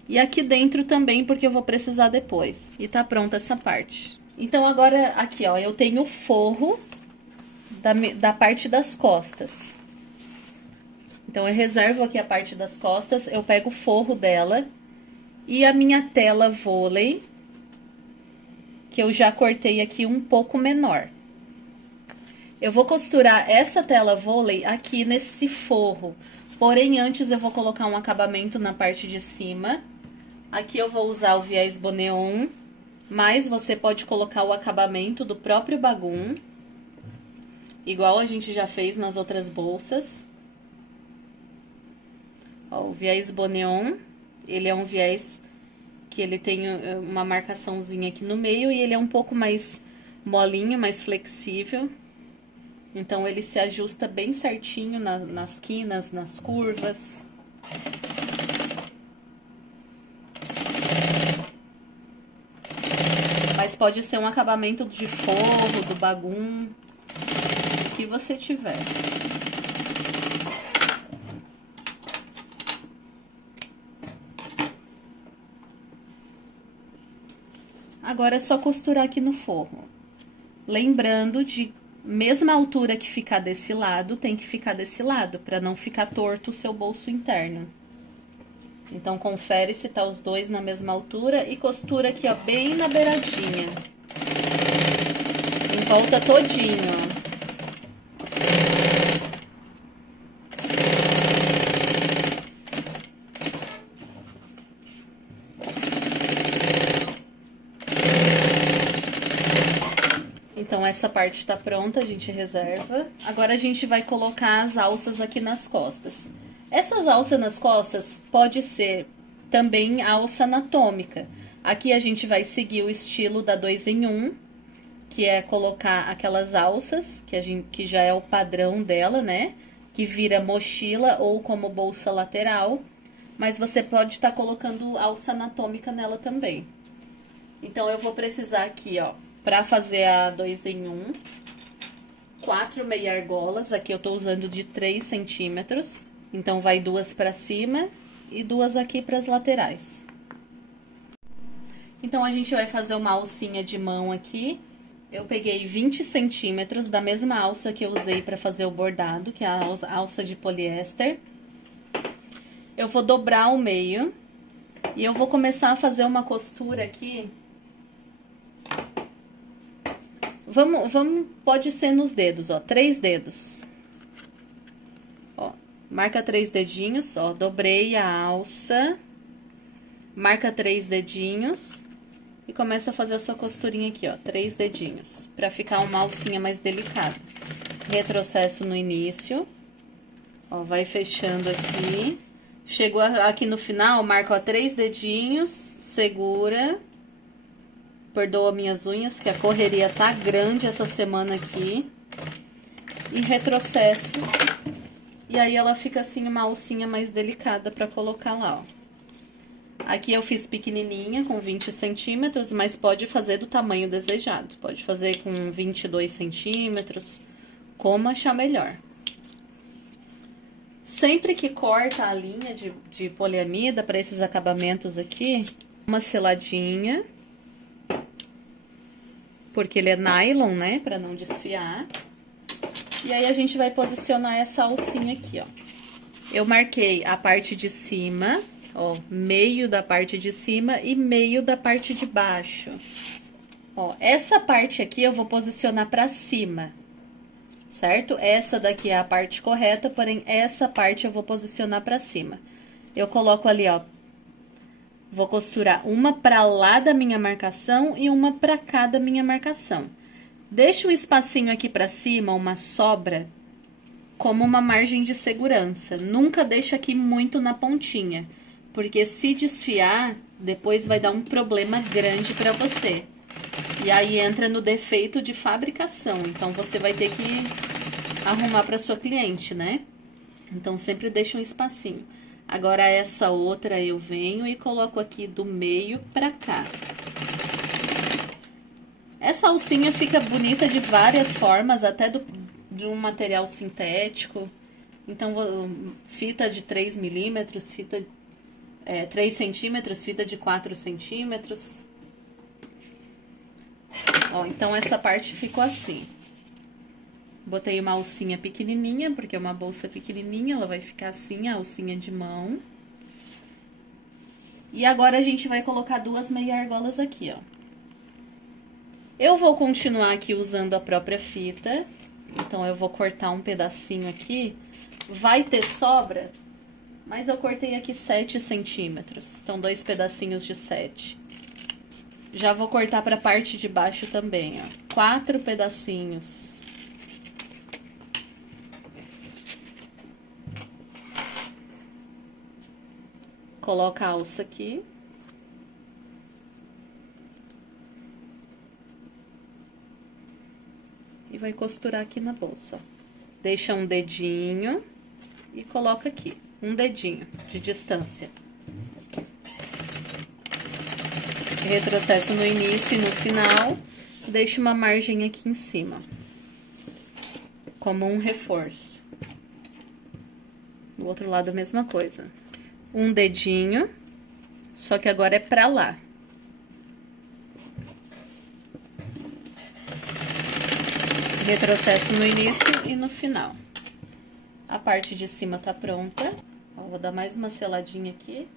e aqui dentro também, porque eu vou precisar depois. E tá pronta essa parte. Então, agora, aqui, ó, eu tenho o forro da parte das costas. Então, eu reservo aqui a parte das costas, eu pego o forro dela e a minha tela vôlei, que eu já cortei aqui um pouco menor. Eu vou costurar essa tela vôlei aqui nesse forro, porém, antes eu vou colocar um acabamento na parte de cima. Aqui eu vou usar o viés boneon, mas você pode colocar o acabamento do próprio bagum, igual a gente já fez nas outras bolsas. Ó, o viés boneon, ele é um viés que ele tem uma marcaçãozinha aqui no meio e ele é um pouco mais molinho, mais flexível. Então, ele se ajusta bem certinho nas quinas, nas curvas. Mas pode ser um acabamento de forro, do bagum, o que você tiver. Agora é só costurar aqui no forro. Lembrando de, mesma altura que ficar desse lado, tem que ficar desse lado, para não ficar torto o seu bolso interno. Então, confere se tá os dois na mesma altura e costura aqui, ó, bem na beiradinha. Em volta todinho, ó. Então, essa parte tá pronta, a gente reserva. Agora, a gente vai colocar as alças aqui nas costas. Essas alças nas costas pode ser também alça anatômica. Aqui, a gente vai seguir o estilo da 2 em 1, que é colocar aquelas alças, que já é o padrão dela, né? Que vira mochila ou como bolsa lateral. Mas você pode estar colocando alça anatômica nela também. Então, eu vou precisar aqui, ó, pra fazer a 2 em 1, 4 meia argolas. Aqui eu tô usando de 3 centímetros. Então, vai 2 pra cima e 2 aqui pras laterais. Então, a gente vai fazer uma alcinha de mão aqui. Eu peguei 20 centímetros da mesma alça que eu usei pra fazer o bordado, que é a alça de poliéster. Eu vou dobrar o meio e eu vou começar a fazer uma costura aqui. Pode ser nos dedos, ó, 3 dedos. Ó, marca 3 dedinhos, ó, dobrei a alça, marca 3 dedinhos e começa a fazer a sua costurinha aqui, ó, 3 dedinhos, pra ficar uma alcinha mais delicada. Retrocesso no início, ó, vai fechando aqui. Chegou aqui no final, marco, ó, 3 dedinhos, segura. Perdoa minhas unhas, que a correria tá grande essa semana aqui. E retrocesso. E aí, ela fica assim, uma alcinha mais delicada pra colocar lá, ó. Aqui eu fiz pequenininha, com 20 centímetros, mas pode fazer do tamanho desejado. Pode fazer com 22 centímetros, como achar melhor. Sempre que corta a linha de poliamida para esses acabamentos aqui, uma seladinha, porque ele é nylon, né, para não desfiar. E aí, a gente vai posicionar essa alcinha aqui, ó. Eu marquei a parte de cima, ó, meio da parte de cima e meio da parte de baixo. Ó, essa parte aqui eu vou posicionar para cima. Certo? Essa daqui é a parte correta, porém, essa parte eu vou posicionar pra cima. Eu coloco ali, ó, vou costurar uma pra lá da minha marcação e uma pra cá da minha marcação. Deixa um espacinho aqui pra cima, uma sobra, como uma margem de segurança. Nunca deixa aqui muito na pontinha, porque se desfiar, depois vai dar um problema grande pra você. E aí, entra no defeito de fabricação. Então, você vai ter que arrumar para sua cliente, né? Então, sempre deixa um espacinho. Agora, essa outra eu venho e coloco aqui do meio pra cá. Essa alcinha fica bonita de várias formas, até de um material sintético. Então, fita de 3 milímetros, 3 centímetros, fita de 4 centímetros. Ó, então, essa parte ficou assim. Botei uma alcinha pequenininha, porque é uma bolsa pequenininha, ela vai ficar assim, a alcinha de mão. E agora, a gente vai colocar 2 meia argolas aqui, ó. Eu vou continuar aqui usando a própria fita, então, eu vou cortar um pedacinho aqui. Vai ter sobra, mas eu cortei aqui 7 centímetros, então, 2 pedacinhos de 7. Já vou cortar pra parte de baixo também, ó. 4 pedacinhos. Coloca a alça aqui. E vai costurar aqui na bolsa, ó. Deixa um dedinho e coloca aqui. Um dedinho de distância. Retrocesso no início e no final, deixa uma margem aqui em cima, como um reforço. Do outro lado, a mesma coisa. Um dedinho, só que agora é pra lá. Retrocesso no início e no final. A parte de cima tá pronta. Ó, vou dar mais uma seladinha aqui.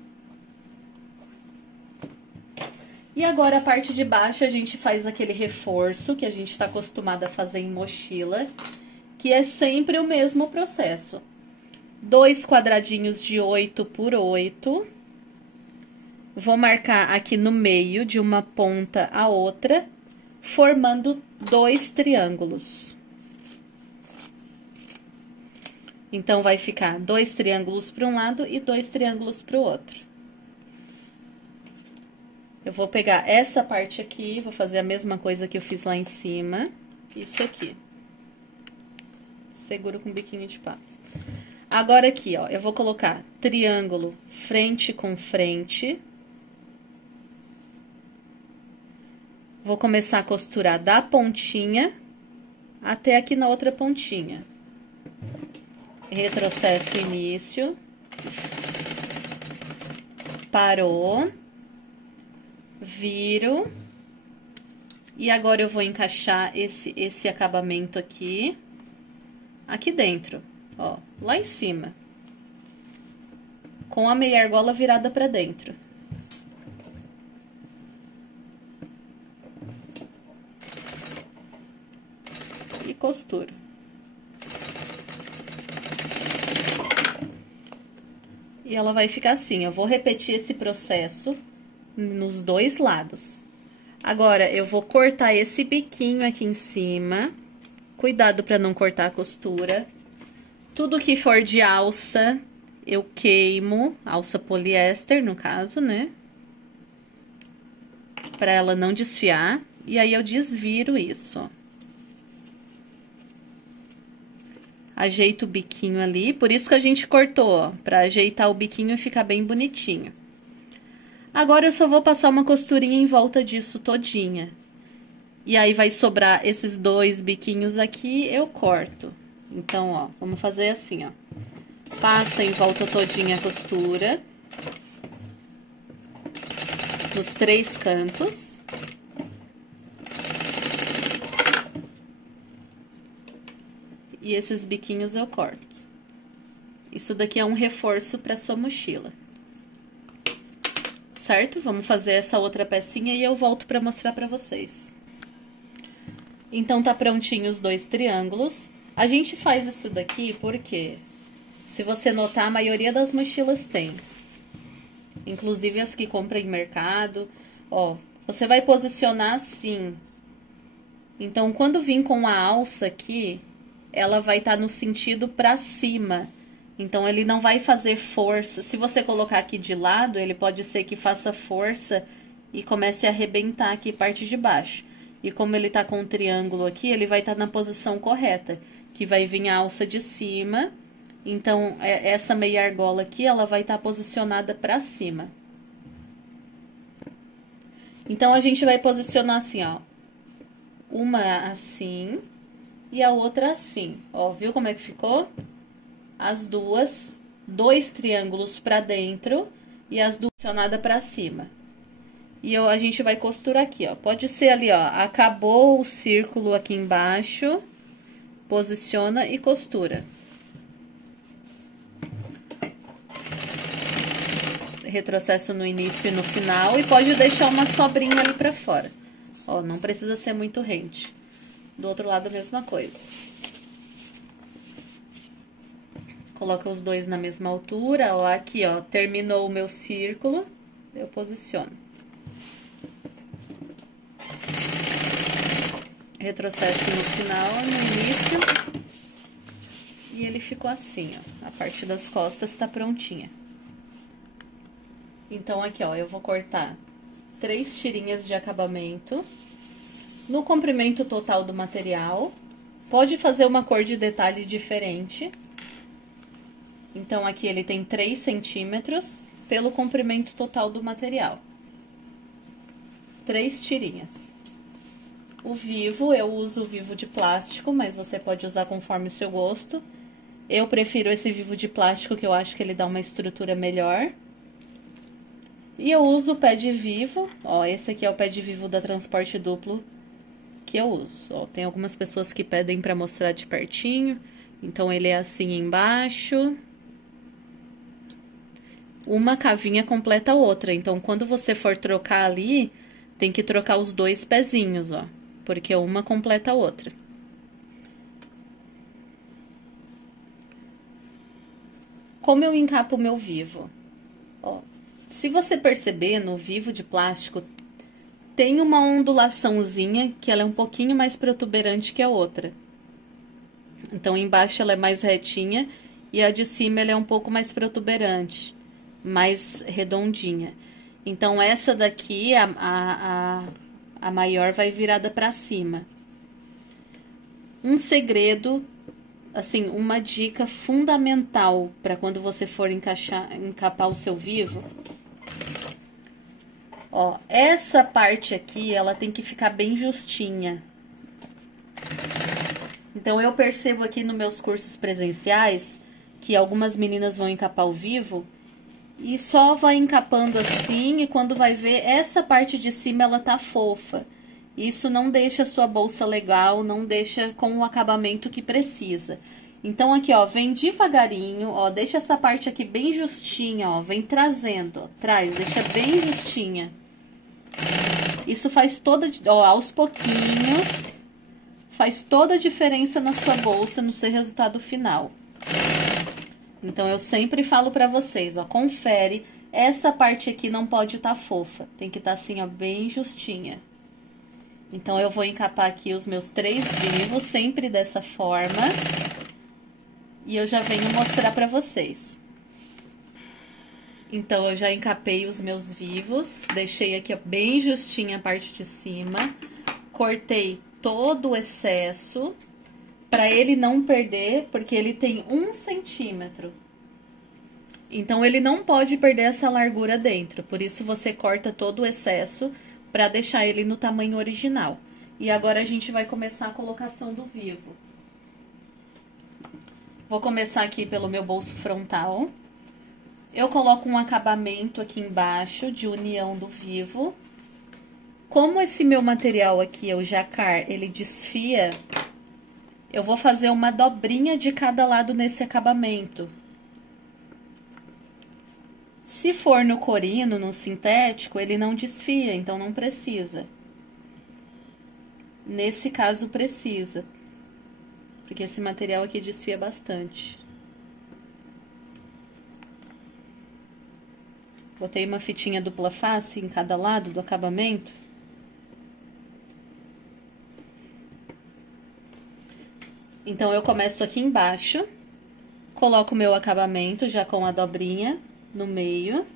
E agora, a parte de baixo, a gente faz aquele reforço que a gente tá acostumada a fazer em mochila, que é sempre o mesmo processo. 2 quadradinhos de 8 por 8. Vou marcar aqui no meio, de uma ponta a outra, formando 2 triângulos. Então, vai ficar 2 triângulos para um lado e 2 triângulos para o outro. vou pegar essa parte aqui, vou fazer a mesma coisa que eu fiz lá em cima. Isso aqui. Seguro com biquinho de pato. Agora aqui, ó, eu vou colocar triângulo frente com frente. Vou começar a costurar da pontinha até aqui na outra pontinha. Retrocesso início. Parou. Viro. E agora eu vou encaixar esse acabamento aqui dentro, ó, lá em cima. Com a meia argola virada pra dentro. E costuro. E ela vai ficar assim, eu vou repetir esse processo nos dois lados. Agora, eu vou cortar esse biquinho aqui em cima. Cuidado pra não cortar a costura. Tudo que for de alça, eu queimo. Alça poliéster, no caso, né? Pra ela não desfiar. E aí, eu desviro isso, ó. Ajeito o biquinho ali. Por isso que a gente cortou, ó. Pra ajeitar o biquinho e ficar bem bonitinho. Agora, eu só vou passar uma costurinha em volta disso todinha. E aí, vai sobrar esses dois biquinhos aqui, eu corto. Então, ó, vamos fazer assim, ó. Passa em volta todinha a costura. Nos três cantos. E esses biquinhos eu corto. Isso daqui é um reforço para sua mochila. Certo? Vamos fazer essa outra pecinha e eu volto para mostrar para vocês. Então, tá prontinho os dois triângulos. A gente faz isso daqui porque, se você notar, a maioria das mochilas tem. Inclusive as que compra em mercado. Ó, você vai posicionar assim. Então, quando vir com a alça aqui, ela vai estar no sentido pra cima. Então, ele não vai fazer força. Se você colocar aqui de lado, ele pode ser que faça força e comece a arrebentar aqui parte de baixo. E como ele tá com um triângulo aqui, ele vai estar na posição correta, que vai vir a alça de cima. Então, essa meia argola aqui, ela vai estar posicionada pra cima. Então, a gente vai posicionar assim, ó. Uma assim e a outra assim. Ó, viu como é que ficou? As duas, dois triângulos pra dentro e as duas posicionadas pra cima. E a gente vai costurar aqui, ó. Pode ser ali, ó. Acabou o círculo aqui embaixo. Posiciona e costura. Retrocesso no início e no final. E pode deixar uma sobrinha ali pra fora. Ó, não precisa ser muito rente. Do outro lado, a mesma coisa. Coloca os dois na mesma altura, ó, aqui, ó, terminou o meu círculo, eu posiciono. Retrocesso no final, no início. E ele ficou assim, ó, a parte das costas tá prontinha. Então, aqui, ó, eu vou cortar 3 tirinhas de acabamento. No comprimento total do material, pode fazer uma cor de detalhe diferente. Então, aqui ele tem 3 centímetros pelo comprimento total do material. 3 tirinhas. O vivo, eu uso o vivo de plástico, mas você pode usar conforme o seu gosto. Eu prefiro esse vivo de plástico, que eu acho que ele dá uma estrutura melhor. E eu uso o pé de vivo, ó, esse aqui é o pé de vivo da Transporte Duplo que eu uso. Ó, tem algumas pessoas que pedem pra mostrar de pertinho, então ele é assim embaixo. Uma cavinha completa a outra, então quando você for trocar ali, tem que trocar os 2 pezinhos, ó, porque uma completa a outra. Como eu encapo o meu vivo? Ó, se você perceber, no vivo de plástico, tem uma ondulaçãozinha que ela é um pouquinho mais protuberante que a outra. Então, embaixo ela é mais retinha e a de cima ela é um pouco mais protuberante, mais redondinha. Então, essa daqui, a maior vai virada pra cima. Um segredo, assim, uma dica fundamental para quando você for encapar o seu vivo. Ó, essa parte aqui, ela tem que ficar bem justinha. Então, eu percebo aqui nos meus cursos presenciais que algumas meninas vão encapar o vivo e só vai encapando assim, e quando vai ver, essa parte de cima ela tá fofa. Isso não deixa a sua bolsa legal, não deixa com o acabamento que precisa. Então, aqui, ó, vem devagarinho, ó, deixa essa parte aqui bem justinha, ó, vem trazendo, ó, traz, deixa bem justinha. Isso faz toda, ó, aos pouquinhos, faz toda a diferença na sua bolsa, no seu resultado final. Então, eu sempre falo pra vocês, ó, confere, essa parte aqui não pode estar fofa, tem que estar assim, ó, bem justinha. Então, eu vou encapar aqui os meus 3 vivos, sempre dessa forma. E eu já venho mostrar pra vocês. Então, eu já encapei os meus vivos. Deixei aqui, ó, bem justinha a parte de cima. Cortei todo o excesso. Pra ele não perder, porque ele tem 1 centímetro. Então, ele não pode perder essa largura dentro. Por isso, você corta todo o excesso para deixar ele no tamanho original. E agora a gente vai começar a colocação do vivo. Vou começar aqui pelo meu bolso frontal. Eu coloco um acabamento aqui embaixo de união do vivo. Como esse meu material aqui é o jacquard, ele desfia, eu vou fazer uma dobrinha de cada lado nesse acabamento. Se for no corino, no sintético, ele não desfia, então não precisa. Nesse caso, precisa. Porque esse material aqui desfia bastante. Botei uma fitinha dupla face em cada lado do acabamento. Então, eu começo aqui embaixo. Coloco o meu acabamento já com a dobrinha no meio.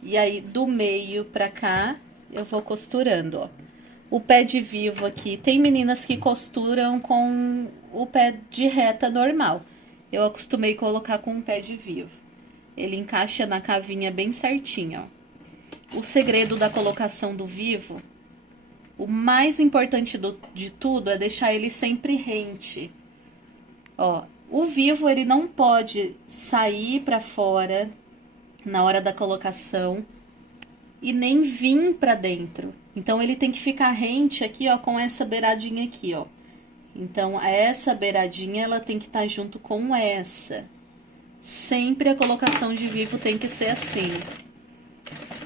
E aí, do meio pra cá, eu vou costurando, ó. O pé de vivo aqui, tem meninas que costuram com o pé de reta normal. Eu acostumei colocar com o pé de vivo. Ele encaixa na cavinha bem certinho, ó. O segredo da colocação do vivo, o mais importante de tudo é deixar ele sempre rente. Ó, o vivo, ele não pode sair pra fora na hora da colocação e nem vir pra dentro. Então, ele tem que ficar rente aqui, ó, com essa beiradinha aqui, ó. Então, essa beiradinha, ela tem que estar junto com essa. Sempre a colocação de vivo tem que ser assim.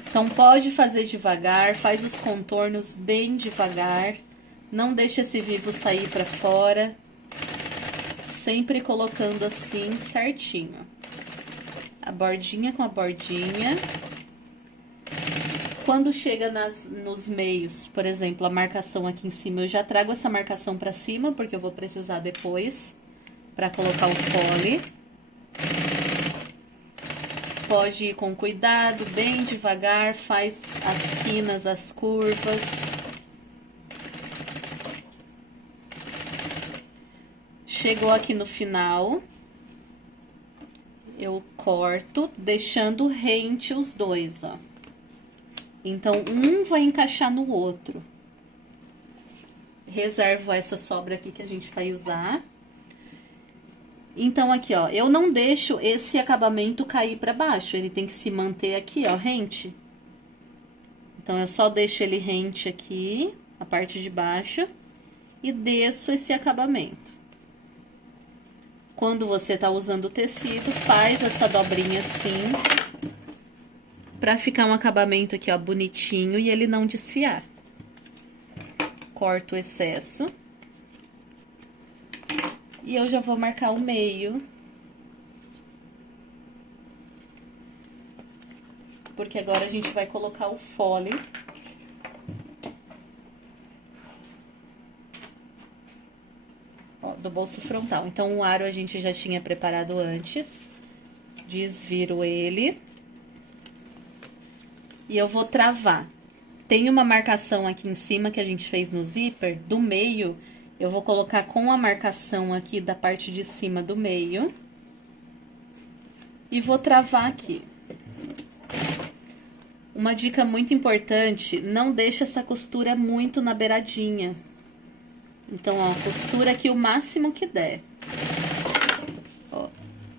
Então, pode fazer devagar, faz os contornos bem devagar. Não deixa esse vivo sair pra fora. Sempre colocando assim, certinho. A bordinha com a bordinha. Quando chega nos meios, por exemplo, a marcação aqui em cima, eu já trago essa marcação pra cima, porque eu vou precisar depois pra colocar o fole. Pode ir com cuidado, bem devagar, faz as quinas, as curvas. Chegou aqui no final, eu corto, deixando rente os dois, ó. Então, um vai encaixar no outro. Reservo essa sobra aqui que a gente vai usar. Então, aqui, ó, eu não deixo esse acabamento cair pra baixo, ele tem que se manter aqui, ó, rente. Então, eu só deixo ele rente aqui, a parte de baixo, e desço esse acabamento. Quando você tá usando o tecido, faz essa dobrinha assim, pra ficar um acabamento aqui, ó, bonitinho e ele não desfiar. Corto o excesso. E eu já vou marcar o meio. Porque agora a gente vai colocar o fole. Ó, do bolso frontal. Então, o aro a gente já tinha preparado antes. Desviro ele. E eu vou travar. Tem uma marcação aqui em cima que a gente fez no zíper, do meio. Eu vou colocar com a marcação aqui da parte de cima do meio. E vou travar aqui. Uma dica muito importante, não deixa essa costura muito na beiradinha. Então, ó, costura aqui o máximo que der. Ó,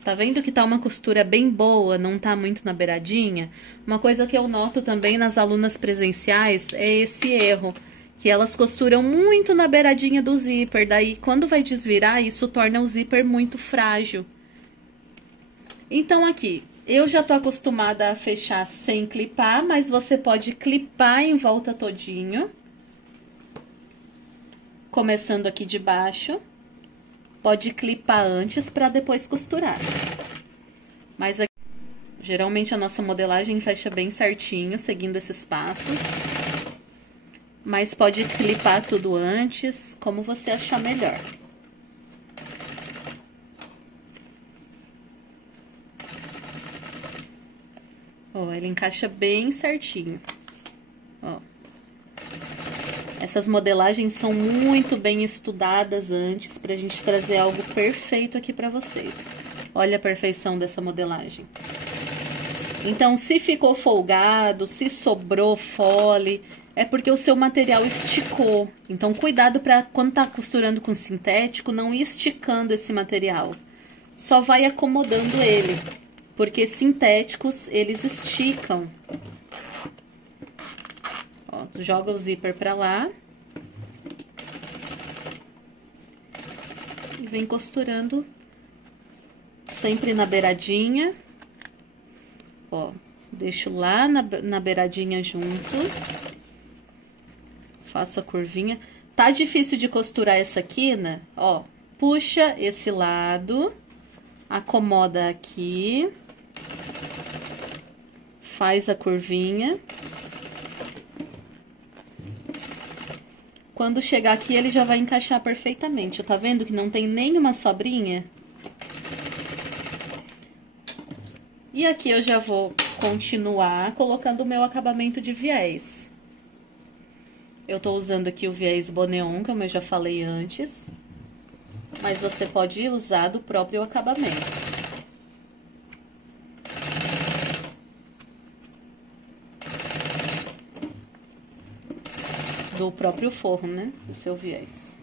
tá vendo que tá uma costura bem boa, não tá muito na beiradinha? Uma coisa que eu noto também nas alunas presenciais é esse erro, que elas costuram muito na beiradinha do zíper, daí quando vai desvirar, isso torna o zíper muito frágil. Então, aqui, eu já tô acostumada a fechar sem clipar, mas você pode clipar em volta todinho. Começando aqui de baixo. Pode clipar antes para depois costurar. Mas aqui, geralmente a nossa modelagem fecha bem certinho, seguindo esses passos. Mas pode clipar tudo antes, como você achar melhor. Ó, ele encaixa bem certinho. Ó. Essas modelagens são muito bem estudadas antes, pra gente trazer algo perfeito aqui pra vocês. Olha a perfeição dessa modelagem. Então, se ficou folgado, se sobrou fole, é porque o seu material esticou. Então, cuidado pra quando tá costurando com sintético, não ir esticando esse material. Só vai acomodando ele. Porque sintéticos, eles esticam. Ó, joga o zíper pra lá. E vem costurando sempre na beiradinha. Ó, deixo lá na beiradinha junto. Faço a curvinha. Tá difícil de costurar essa quina? Ó, puxa esse lado. Acomoda aqui. Faz a curvinha. Quando chegar aqui, ele já vai encaixar perfeitamente. Tá vendo que não tem nenhuma sobrinha? E aqui eu já vou continuar colocando o meu acabamento de viés. Eu tô usando aqui o viés Boneon, como eu já falei antes. Mas você pode usar do próprio acabamento. Do próprio forro, né? Do seu viés.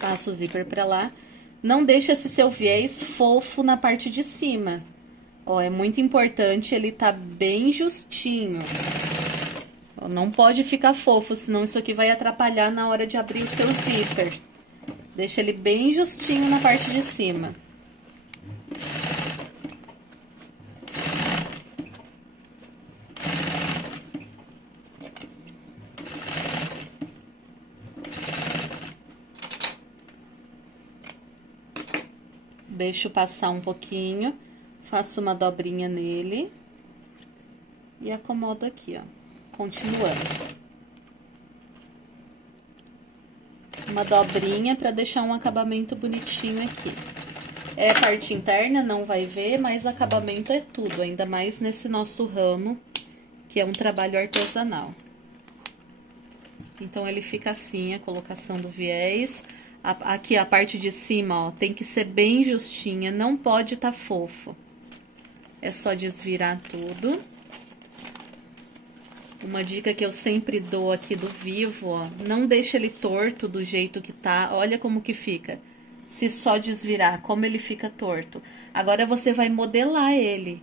Passo o zíper pra lá. Não deixa esse seu viés fofo na parte de cima. Ó, é muito importante ele tá bem justinho. Não pode ficar fofo, senão isso aqui vai atrapalhar na hora de abrir o seu zíper. Deixa ele bem justinho na parte de cima. Deixo passar um pouquinho, faço uma dobrinha nele e acomodo aqui, ó. Continuando. Uma dobrinha pra deixar um acabamento bonitinho aqui. É a parte interna, não vai ver, mas acabamento é tudo, ainda mais nesse nosso ramo, que é um trabalho artesanal. Então, ele fica assim, a colocação do viés. Aqui, a parte de cima, ó, tem que ser bem justinha, não pode tá fofo. É só desvirar tudo. Uma dica que eu sempre dou aqui do vivo, ó, não deixa ele torto do jeito que tá, olha como que fica. Se só desvirar, como ele fica torto. Agora, você vai modelar ele,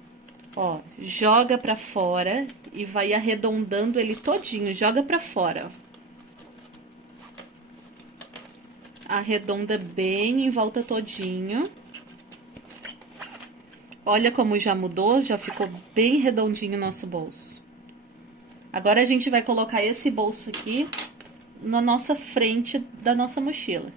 ó, joga pra fora e vai arredondando ele todinho, joga pra fora, ó. Arredonda bem em volta todinho. Olha como já mudou, já ficou bem redondinho o nosso bolso. Agora, a gente vai colocar esse bolso aqui na nossa frente da nossa mochila.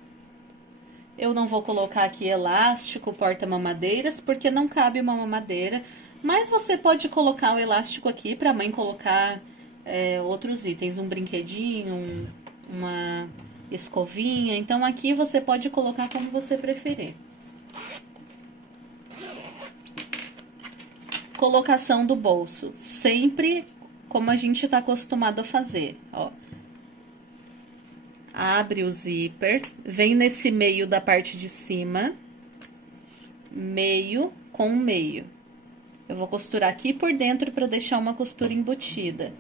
Eu não vou colocar aqui elástico, porta-mamadeiras, porque não cabe uma mamadeira. Mas você pode colocar o elástico aqui pra mãe colocar outros itens, um brinquedinho, uma escovinha. Então aqui você pode colocar como você preferir. Colocação do bolso, sempre como a gente tá acostumado a fazer, ó. Abre o zíper, vem nesse meio da parte de cima, meio com meio. Eu vou costurar aqui por dentro para deixar uma costura embutida.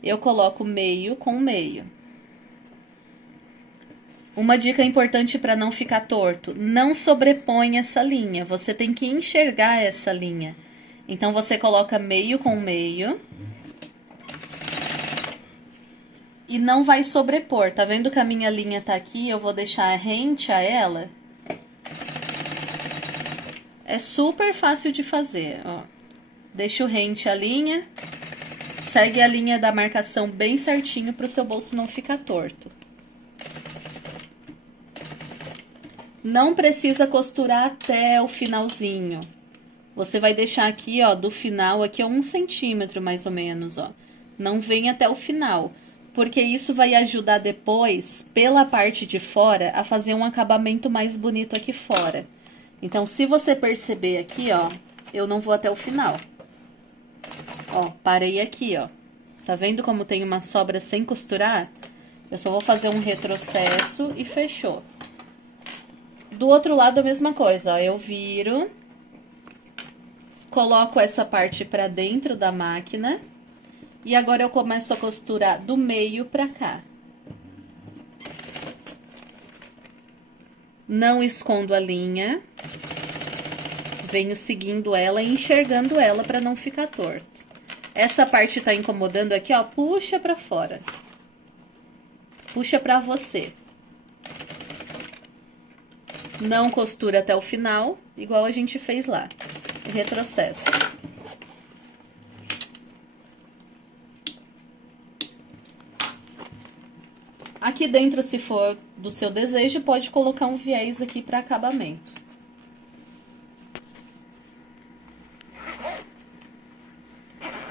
Eu coloco meio com meio. Uma dica importante para não ficar torto, não sobrepõe essa linha, você tem que enxergar essa linha. Então, você coloca meio com meio. E não vai sobrepor, tá vendo que a minha linha tá aqui? Eu vou deixar rente a ela. É super fácil de fazer, ó. Deixa o rente a linha. Segue a linha da marcação bem certinho pro seu bolso não ficar torto. Não precisa costurar até o finalzinho. Você vai deixar aqui, ó, do final, aqui, ó, 1 centímetro, mais ou menos, ó. Não vem até o final, porque isso vai ajudar depois, pela parte de fora, a fazer um acabamento mais bonito aqui fora. Então, se você perceber aqui, ó, eu não vou até o final. Ó, parei aqui, ó. Tá vendo como tem uma sobra sem costurar? Eu só vou fazer um retrocesso e fechou. Do outro lado, a mesma coisa, ó. Eu viro, coloco essa parte pra dentro da máquina. E agora eu começo a costurar do meio pra cá. Não escondo a linha. Venho seguindo ela e enxergando ela pra não ficar torto. Essa parte tá incomodando aqui, ó, puxa pra fora. Puxa pra você. Não costura até o final, igual a gente fez lá. Retrocesso. Aqui dentro, se for do seu desejo, pode colocar um viés aqui para acabamento.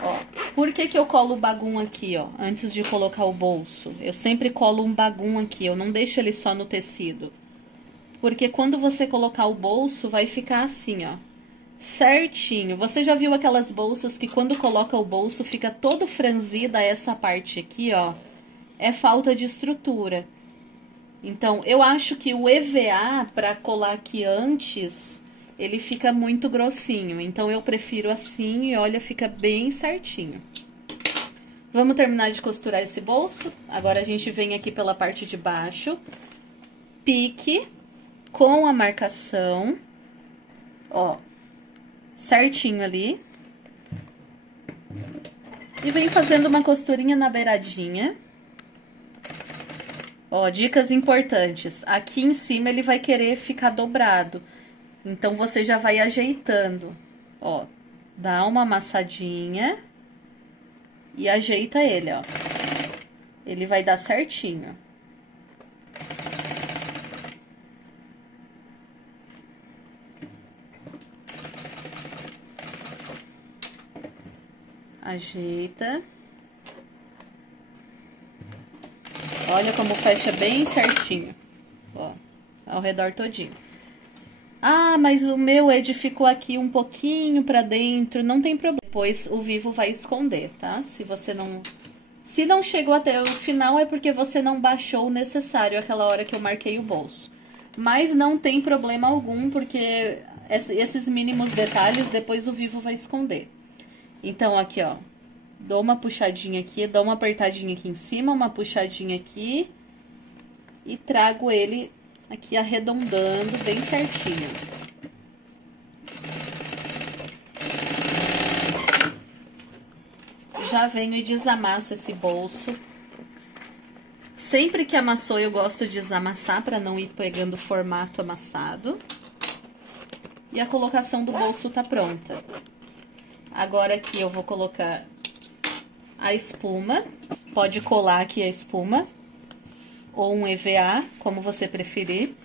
Ó, por que que eu colo o bagum aqui, ó, antes de colocar o bolso? Eu sempre colo um bagum aqui, eu não deixo ele só no tecido. Porque quando você colocar o bolso, vai ficar assim, ó, certinho. Você já viu aquelas bolsas que quando coloca o bolso, fica todo franzida essa parte aqui, ó? É falta de estrutura. Então, eu acho que o EVA, para colar aqui antes, ele fica muito grossinho. Então, eu prefiro assim e olha, fica bem certinho. Vamos terminar de costurar esse bolso. Agora, a gente vem aqui pela parte de baixo. Pique com a marcação. Ó, certinho ali. E vem fazendo uma costurinha na beiradinha. Ó, dicas importantes. Aqui em cima ele vai querer ficar dobrado. Então, você já vai ajeitando. Ó, dá uma amassadinha e ajeita ele, ó. Ele vai dar certinho. Ajeita. Olha como fecha bem certinho, ó, ao redor todinho. Ah, mas o meu Ed ficou aqui um pouquinho pra dentro, não tem problema. Depois o Vivo vai esconder, tá? Se você não... Se não chegou até o final é porque você não baixou o necessário aquela hora que eu marquei o bolso. Mas não tem problema algum, porque esses mínimos detalhes depois o Vivo vai esconder. Então, aqui, ó. Dou uma puxadinha aqui, dou uma apertadinha aqui em cima, uma puxadinha aqui. E trago ele aqui arredondando bem certinho. Já venho e desamasso esse bolso. Sempre que amassou, eu gosto de desamassar para não ir pegando o formato amassado. E a colocação do bolso tá pronta. Agora aqui eu vou colocar a espuma, pode colar aqui a espuma, ou um EVA, como você preferir.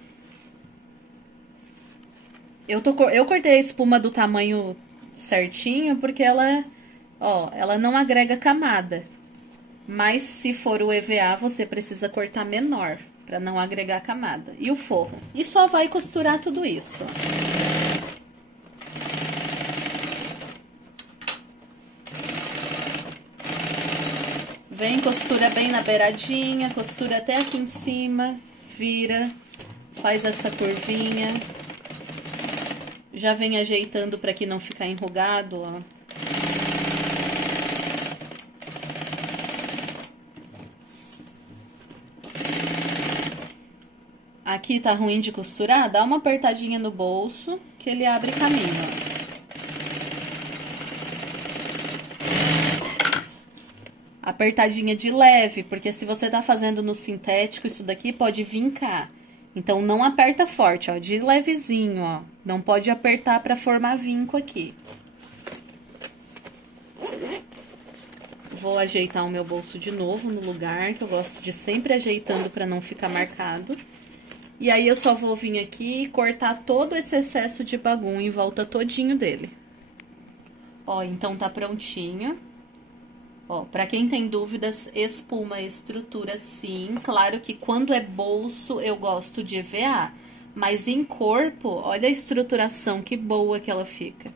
Eu cortei a espuma do tamanho certinho, porque ela, ó, ela não agrega camada. Mas se for o EVA, você precisa cortar menor, para não agregar camada. E o forro. E só vai costurar tudo isso. Vem, costura bem na beiradinha, costura até aqui em cima, vira, faz essa curvinha. Já vem ajeitando para que não ficar enrugado, ó. Aqui tá ruim de costurar, dá uma apertadinha no bolso, que ele abre caminho, ó. Apertadinha de leve, porque se você tá fazendo no sintético, isso daqui pode vincar. Então, não aperta forte, ó, de levezinho, ó. Não pode apertar pra formar vinco aqui. Vou ajeitar o meu bolso de novo no lugar, que eu gosto de sempre ajeitando pra não ficar marcado. E aí, eu só vou vir aqui e cortar todo esse excesso de bagulho em volta todinho dele. Ó, então tá prontinho. Ó, pra quem tem dúvidas, espuma e estrutura sim. Claro que quando é bolso, eu gosto de EVA. Mas em corpo, olha a estruturação, que boa que ela fica.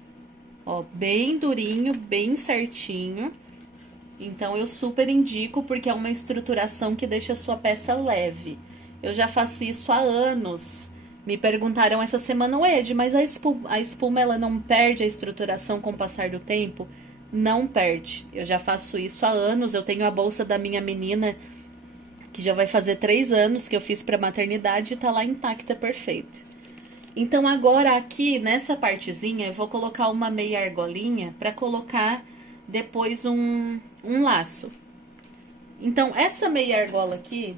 Ó, bem durinho, bem certinho. Então, eu super indico, porque é uma estruturação que deixa a sua peça leve. Eu já faço isso há anos. Me perguntaram essa semana, Ed, mas a espuma ela não perde a estruturação com o passar do tempo? Não perde. Eu já faço isso há anos. Eu tenho a bolsa da minha menina, que já vai fazer 3 anos que eu fiz pra maternidade e tá lá intacta, perfeita. Então, agora aqui, nessa partezinha, eu vou colocar uma meia argolinha pra colocar depois um laço. Então, essa meia argola aqui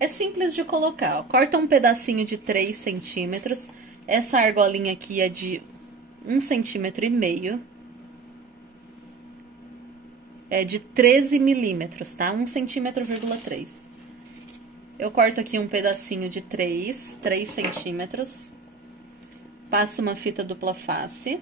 é simples de colocar, ó. Corta um pedacinho de 3 centímetros. Essa argolinha aqui é de 1,5 cm. É de 13 milímetros, tá? 1,3 cm. Eu corto aqui um pedacinho de 3 centímetros. Passo uma fita dupla face.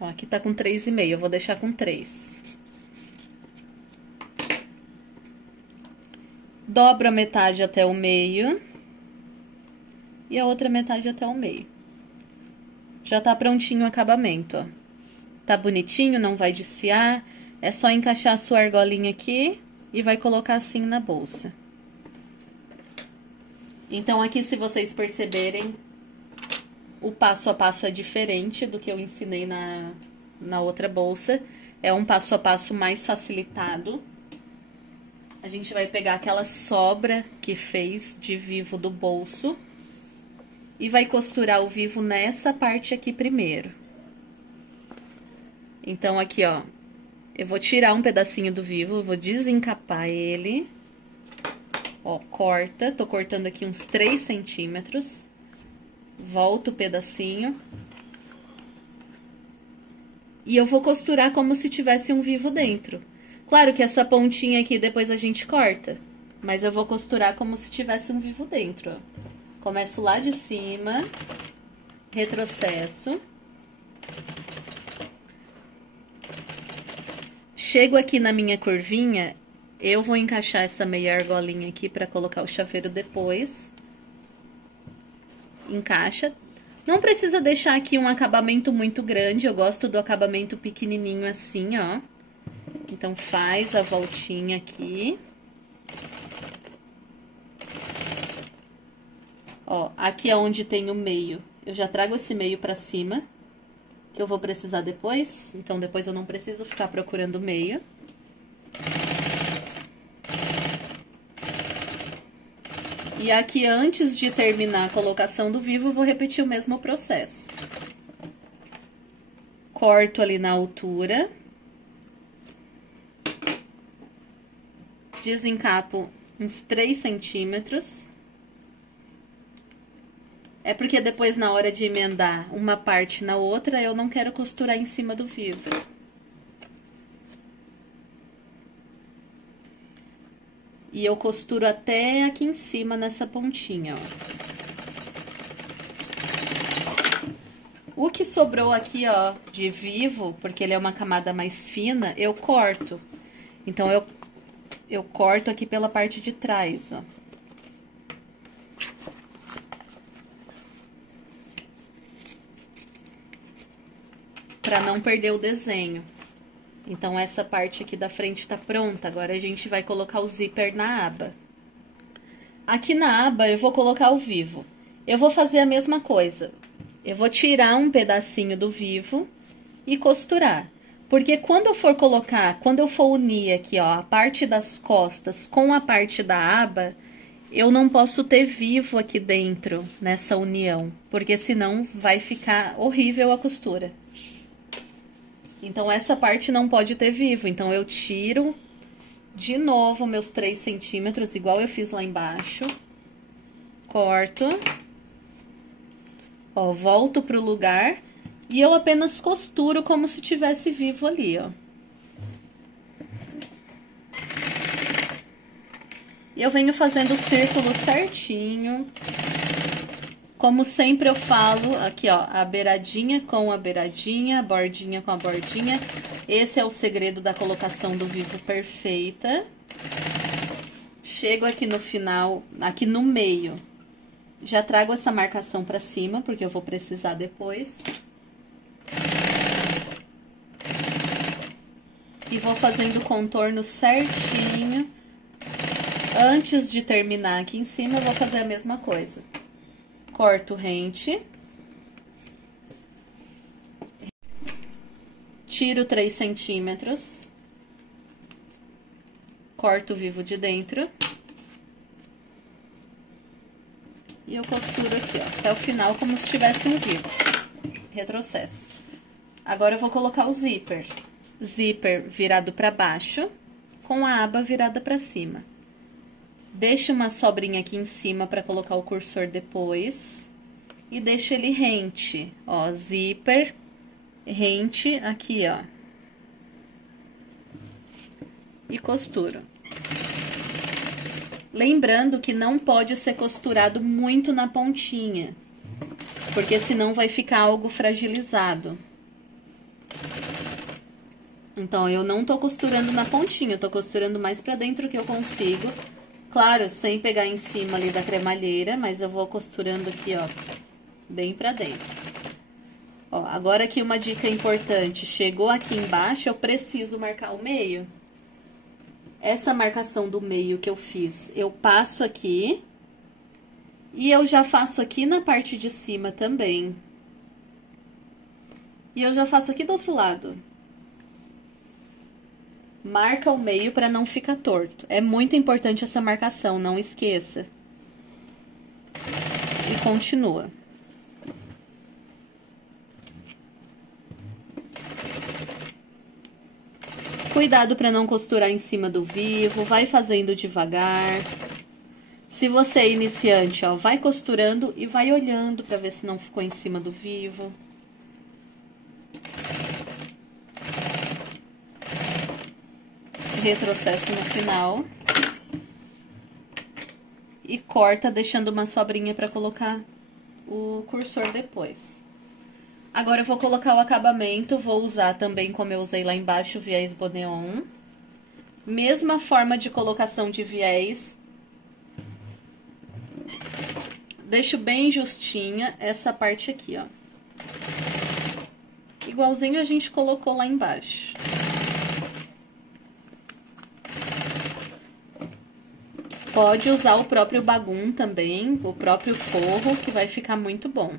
Ó, aqui tá com 3,5, eu vou deixar com 3. Dobro a metade até o meio. E a outra metade até o meio. Já tá prontinho o acabamento, ó. Tá bonitinho, não vai desfiar. É só encaixar a sua argolinha aqui e vai colocar assim na bolsa. Então, aqui, se vocês perceberem, o passo a passo é diferente do que eu ensinei na outra bolsa. É um passo a passo mais facilitado. A gente vai pegar aquela sobra que fez de vivo do bolso e vai costurar o vivo nessa parte aqui primeiro. Então, aqui, ó, eu vou tirar um pedacinho do vivo, vou desencapar ele. Ó, corta, tô cortando aqui uns 3 centímetros. Volto o pedacinho. E eu vou costurar como se tivesse um vivo dentro. Claro que essa pontinha aqui depois a gente corta, mas eu vou costurar como se tivesse um vivo dentro, ó. Começo lá de cima, retrocesso. Chego aqui na minha curvinha, eu vou encaixar essa meia argolinha aqui pra colocar o chaveiro depois. Encaixa. Não precisa deixar aqui um acabamento muito grande, eu gosto do acabamento pequenininho assim, ó. Então, faz a voltinha aqui. Ó, aqui é onde tem o meio. Eu já trago esse meio pra cima, que eu vou precisar depois. Então, depois eu não preciso ficar procurando o meio. E aqui, antes de terminar a colocação do vivo, eu vou repetir o mesmo processo. Corto ali na altura. Desencapo uns 3 centímetros. É porque depois, na hora de emendar uma parte na outra, eu não quero costurar em cima do vivo. E eu costuro até aqui em cima, nessa pontinha, ó. O que sobrou aqui, ó, de vivo, porque ele é uma camada mais fina, eu corto. Então, eu corto aqui pela parte de trás, ó. Pra não perder o desenho. Então, essa parte aqui da frente tá pronta. Agora, a gente vai colocar o zíper na aba. Aqui na aba, eu vou colocar o vivo. Eu vou fazer a mesma coisa. Eu vou tirar um pedacinho do vivo e costurar. Porque quando eu for colocar, quando eu for unir aqui, ó, a parte das costas com a parte da aba, eu não posso ter vivo aqui dentro, nessa união. Porque senão vai ficar horrível a costura. Então, essa parte não pode ter vivo. Então, eu tiro de novo meus 3 centímetros, igual eu fiz lá embaixo. Corto. Ó, volto pro lugar e eu apenas costuro como se tivesse vivo ali, ó. E eu venho fazendo o círculo certinho. Como sempre eu falo, aqui ó, a beiradinha com a beiradinha, a bordinha com a bordinha. Esse é o segredo da colocação do vivo perfeita. Chego aqui no final, aqui no meio. Já trago essa marcação pra cima, porque eu vou precisar depois. E vou fazendo o contorno certinho. Antes de terminar aqui em cima, eu vou fazer a mesma coisa. Corto rente. Tiro 3 centímetros. Corto o vivo de dentro. E eu costuro aqui, ó, até o final, como se tivesse um vivo. Retrocesso. Agora, eu vou colocar o zíper. Zíper virado pra baixo, com a aba virada pra cima. Deixo uma sobrinha aqui em cima pra colocar o cursor depois. E deixo ele rente, ó, zíper, rente aqui, ó. E costuro. Lembrando que não pode ser costurado muito na pontinha, porque senão vai ficar algo fragilizado. Então, eu não tô costurando na pontinha, eu tô costurando mais pra dentro que eu consigo. Claro, sem pegar em cima ali da cremalheira, mas eu vou costurando aqui, ó, bem pra dentro. Ó, agora aqui uma dica importante, chegou aqui embaixo, eu preciso marcar o meio. Essa marcação do meio que eu fiz, eu passo aqui. E eu já faço aqui na parte de cima também. E eu já faço aqui do outro lado. Marca o meio para não ficar torto. É muito importante essa marcação, não esqueça. E continua. Cuidado para não costurar em cima do vivo, vai fazendo devagar. Se você é iniciante, ó, vai costurando e vai olhando para ver se não ficou em cima do vivo. Retrocesso no final. E corta, deixando uma sobrinha para colocar o cursor depois. Agora, eu vou colocar o acabamento, vou usar também, como eu usei lá embaixo, o viés Boneon. Mesma forma de colocação de viés. Deixo bem justinha essa parte aqui, ó. Igualzinho a gente colocou lá embaixo. Pode usar o próprio bagum também, o próprio forro, que vai ficar muito bom.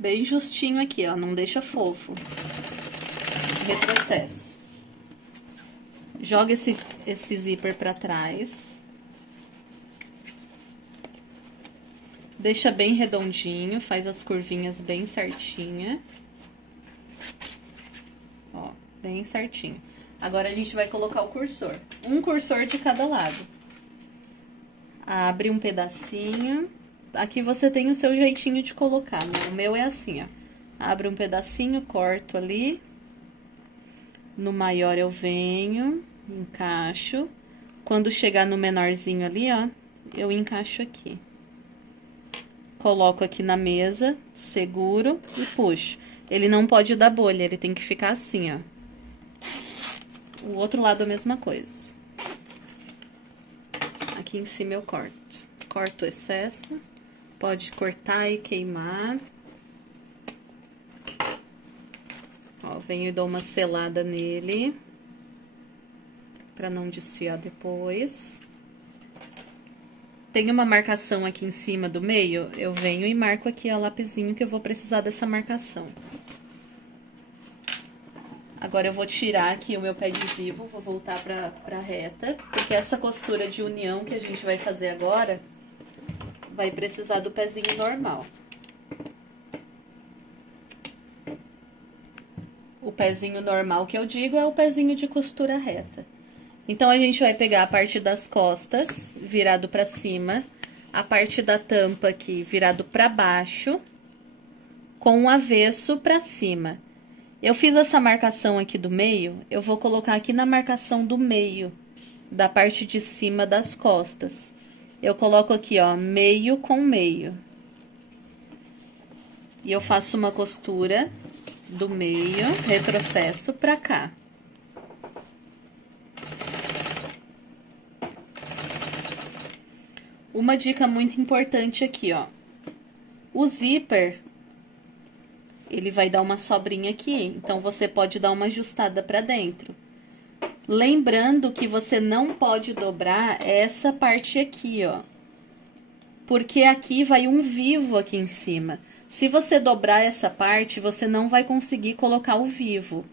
Bem justinho aqui, ó, não deixa fofo. Retrocesso. Joga esse zíper pra trás. Deixa bem redondinho, faz as curvinhas bem certinha. Ó, bem certinho. Agora, a gente vai colocar o cursor. Um cursor de cada lado. Abre um pedacinho. Aqui você tem o seu jeitinho de colocar, né? O meu é assim, ó. Abre um pedacinho, corto ali. No maior eu venho, encaixo. Quando chegar no menorzinho ali, ó, eu encaixo aqui. Coloco aqui na mesa, seguro e puxo. Ele não pode dar bolha, ele tem que ficar assim, ó. O outro lado a mesma coisa. Aqui em cima eu corto. Corto o excesso. Pode cortar e queimar. Ó, venho e dou uma selada nele. Pra não desfiar depois. Tem uma marcação aqui em cima do meio, eu venho e marco aqui a lapisinho que eu vou precisar dessa marcação. Agora eu vou tirar aqui o meu pé de vivo, vou voltar pra reta, porque essa costura de união que a gente vai fazer agora, vai precisar do pezinho normal. O pezinho normal que eu digo é o pezinho de costura reta. Então, a gente vai pegar a parte das costas, virado pra cima, a parte da tampa aqui, virado pra baixo, com o avesso pra cima. Eu fiz essa marcação aqui do meio, eu vou colocar aqui na marcação do meio, da parte de cima das costas. Eu coloco aqui, ó, meio com meio. E eu faço uma costura do meio, retrocesso pra cá. Uma dica muito importante aqui, ó. O zíper, ele vai dar uma sobrinha aqui, então você pode dar uma ajustada pra dentro. Lembrando que você não pode dobrar essa parte aqui, ó. Porque aqui vai um vivo aqui em cima. Se você dobrar essa parte, você não vai conseguir colocar o vivo.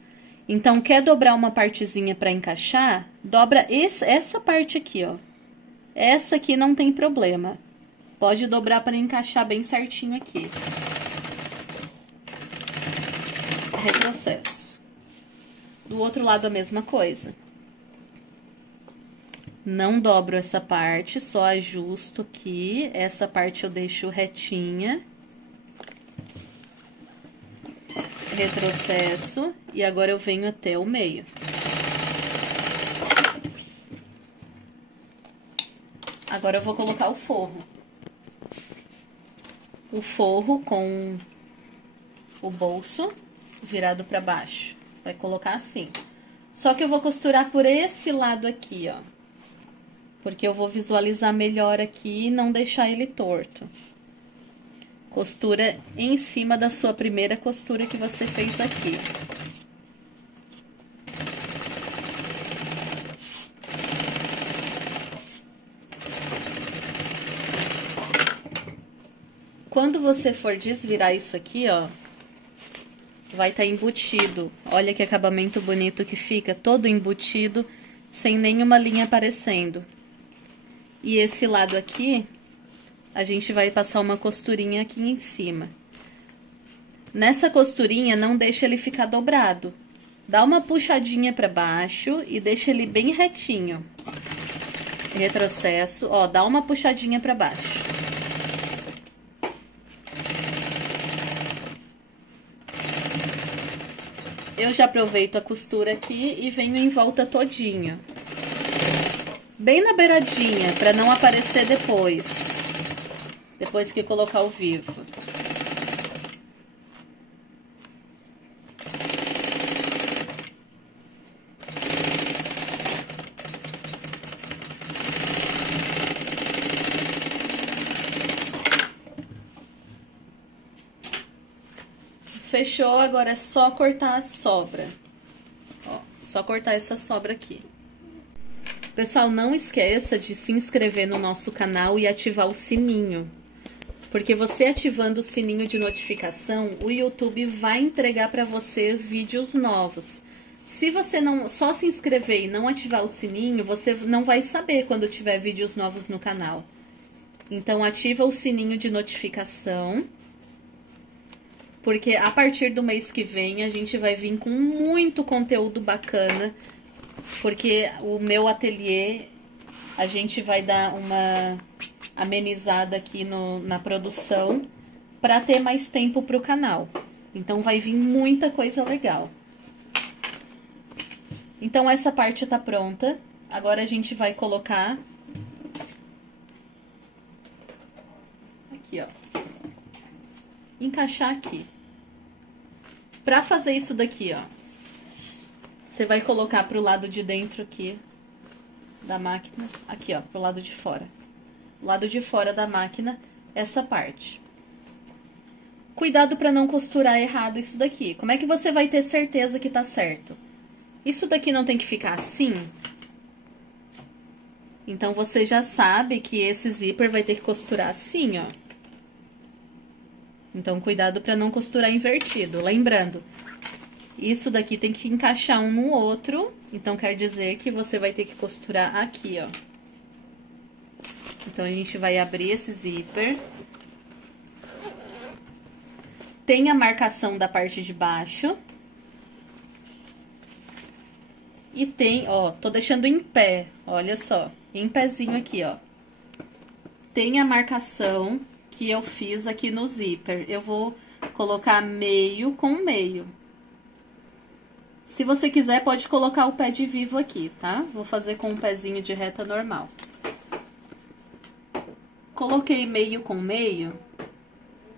Então, quer dobrar uma partezinha pra encaixar? Dobra essa parte aqui, ó. Essa aqui não tem problema. Pode dobrar para encaixar bem certinho aqui. Retrocesso. Do outro lado a mesma coisa. Não dobro essa parte, só ajusto aqui. Essa parte eu deixo retinha. Retrocesso. E agora eu venho até o meio. Agora eu vou colocar o forro. O forro com o bolso virado pra baixo. Vai colocar assim. Só que eu vou costurar por esse lado aqui, ó. Porque eu vou visualizar melhor aqui e não deixar ele torto. Costura em cima da sua primeira costura que você fez aqui. Quando você for desvirar isso aqui, ó, vai estar embutido. Olha que acabamento bonito que fica, todo embutido, sem nenhuma linha aparecendo. E esse lado aqui, a gente vai passar uma costurinha aqui em cima. Nessa costurinha, não deixa ele ficar dobrado. Dá uma puxadinha pra baixo e deixa ele bem retinho. Retrocesso, ó, dá uma puxadinha pra baixo. Eu já aproveito a costura aqui e venho em volta todinho. Bem na beiradinha, pra não aparecer depois. Depois que colocar o vivo. Fechou, agora é só cortar a sobra. Ó, só cortar essa sobra aqui. Pessoal, não esqueça de se inscrever no nosso canal e ativar o sininho. Porque você ativando o sininho de notificação, o YouTube vai entregar para você vídeos novos. Se você não só se inscrever e não ativar o sininho, você não vai saber quando tiver vídeos novos no canal. Então, ativa o sininho de notificação. Porque a partir do mês que vem, a gente vai vir com muito conteúdo bacana. Porque o meu ateliê, a gente vai dar uma amenizada aqui na produção para ter mais tempo pro canal. Então, vai vir muita coisa legal. Então, essa parte tá pronta. Agora a gente vai colocar aqui, ó. Encaixar aqui. Pra fazer isso daqui, ó, você vai colocar pro lado de dentro aqui da máquina, aqui, ó, pro lado de fora. O lado de fora da máquina, essa parte. Cuidado pra não costurar errado isso daqui. Como é que você vai ter certeza que tá certo? Isso daqui não tem que ficar assim? Então, você já sabe que esse zíper vai ter que costurar assim, ó. Então, cuidado pra não costurar invertido. Lembrando, isso daqui tem que encaixar um no outro. Então, quer dizer que você vai ter que costurar aqui, ó. Então, a gente vai abrir esse zíper. Tem a marcação da parte de baixo. E tem, ó, tô deixando em pé, olha só, em pezinho aqui, ó. Tem a marcação que eu fiz aqui no zíper. Eu vou colocar meio com meio. Se você quiser, pode colocar o pé de vivo aqui, tá? Vou fazer com um pezinho de reta normal. Coloquei meio com meio,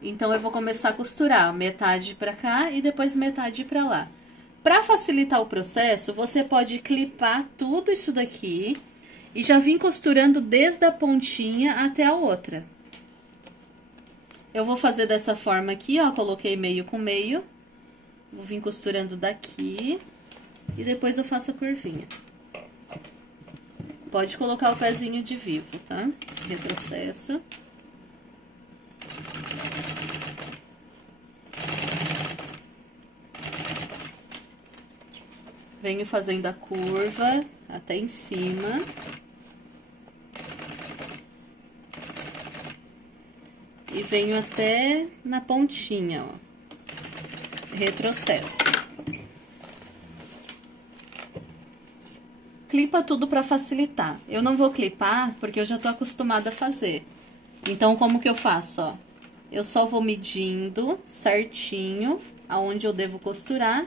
então eu vou começar a costurar metade pra cá e depois metade pra lá. Pra facilitar o processo, você pode clipar tudo isso daqui e já vir costurando desde a pontinha até a outra. Eu vou fazer dessa forma aqui, ó, coloquei meio com meio. Vou vir costurando daqui e depois eu faço a curvinha. Pode colocar o pezinho de vivo, tá? Retrocesso. Venho fazendo a curva até em cima. E venho até na pontinha, ó. Retrocesso. Clipa tudo pra facilitar. Eu não vou clipar porque eu já tô acostumada a fazer. Então, como que eu faço, ó? Eu só vou medindo certinho aonde eu devo costurar.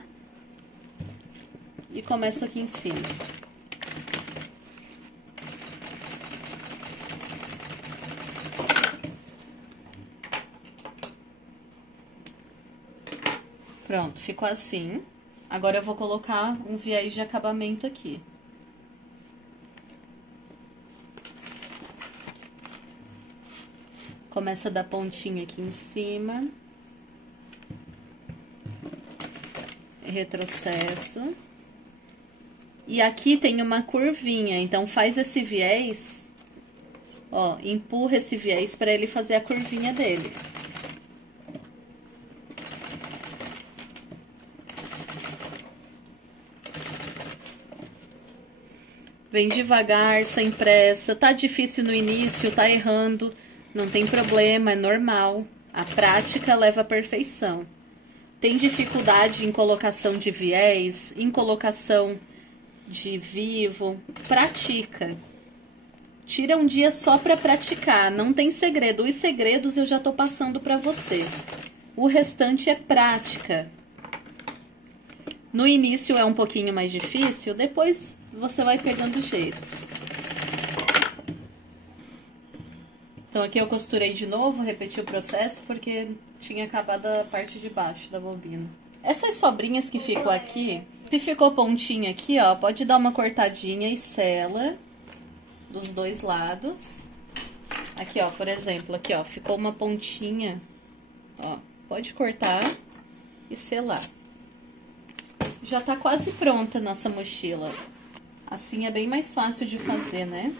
E começo aqui em cima. Pronto, ficou assim. Agora eu vou colocar um viés de acabamento aqui. Começa da pontinha aqui em cima. Retrocesso. E aqui tem uma curvinha, então faz esse viés, ó, empurra esse viés para ele fazer a curvinha dele. Vem devagar, sem pressa. Tá difícil no início, tá errando, não tem problema, é normal. A prática leva à perfeição. Tem dificuldade em colocação de viés, em colocação de vivo, pratica. Tira um dia só pra praticar, não tem segredo. Os segredos eu já tô passando pra você. O restante é prática. No início é um pouquinho mais difícil, depois você vai pegando jeito. Então, aqui eu costurei de novo, repeti o processo, porque tinha acabado a parte de baixo da bobina. Essas sobrinhas que ficam aqui, se ficou pontinha aqui, ó, pode dar uma cortadinha e sela dos dois lados. Aqui, ó, por exemplo, aqui, ó, ficou uma pontinha, ó, pode cortar e selar. Já tá quase pronta a nossa mochila. Assim é bem mais fácil de fazer, né?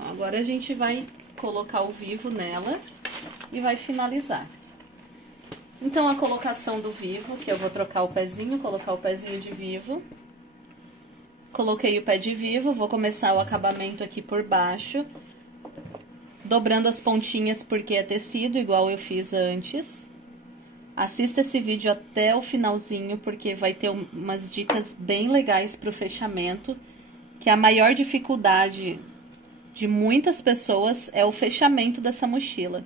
Agora a gente vai colocar o vivo nela e vai finalizar. Então, a colocação do vivo, que eu vou trocar o pezinho, colocar o pezinho de vivo. Coloquei o pé de vivo, vou começar o acabamento aqui por baixo. Dobrando as pontinhas porque é tecido, igual eu fiz antes. Assista esse vídeo até o finalzinho, porque vai ter umas dicas bem legais pro fechamento. Que a maior dificuldade de muitas pessoas é o fechamento dessa mochila.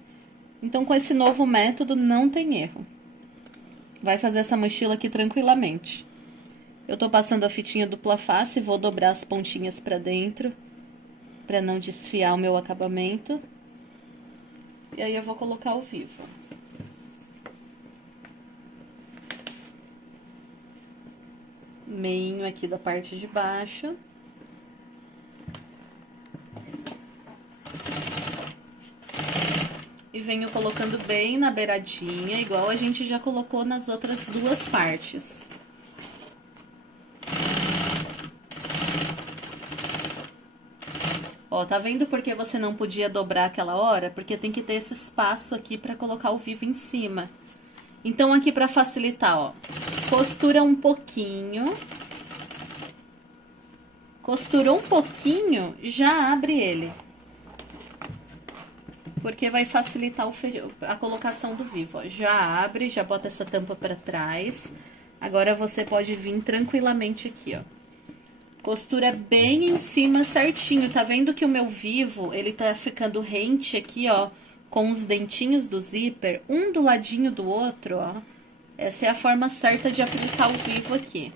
Então, com esse novo método, não tem erro. Vai fazer essa mochila aqui tranquilamente. Eu tô passando a fitinha dupla face, vou dobrar as pontinhas pra dentro, pra não desfiar o meu acabamento. E aí eu vou colocar o vivo. Meinho aqui da parte de baixo. E venho colocando bem na beiradinha, igual a gente já colocou nas outras duas partes. Ó, tá vendo por que você não podia dobrar aquela hora? Porque tem que ter esse espaço aqui pra colocar o vivo em cima. Então, aqui pra facilitar, ó, costura um pouquinho. Costurou um pouquinho, já abre ele. Porque vai facilitar a colocação do vivo, ó. Já abre, já bota essa tampa pra trás. Agora, você pode vir tranquilamente aqui, ó. Costura bem em cima certinho. Tá vendo que o meu vivo, ele tá ficando rente aqui, ó, com os dentinhos do zíper, um do ladinho do outro, ó. Essa é a forma certa de aplicar o vivo aqui.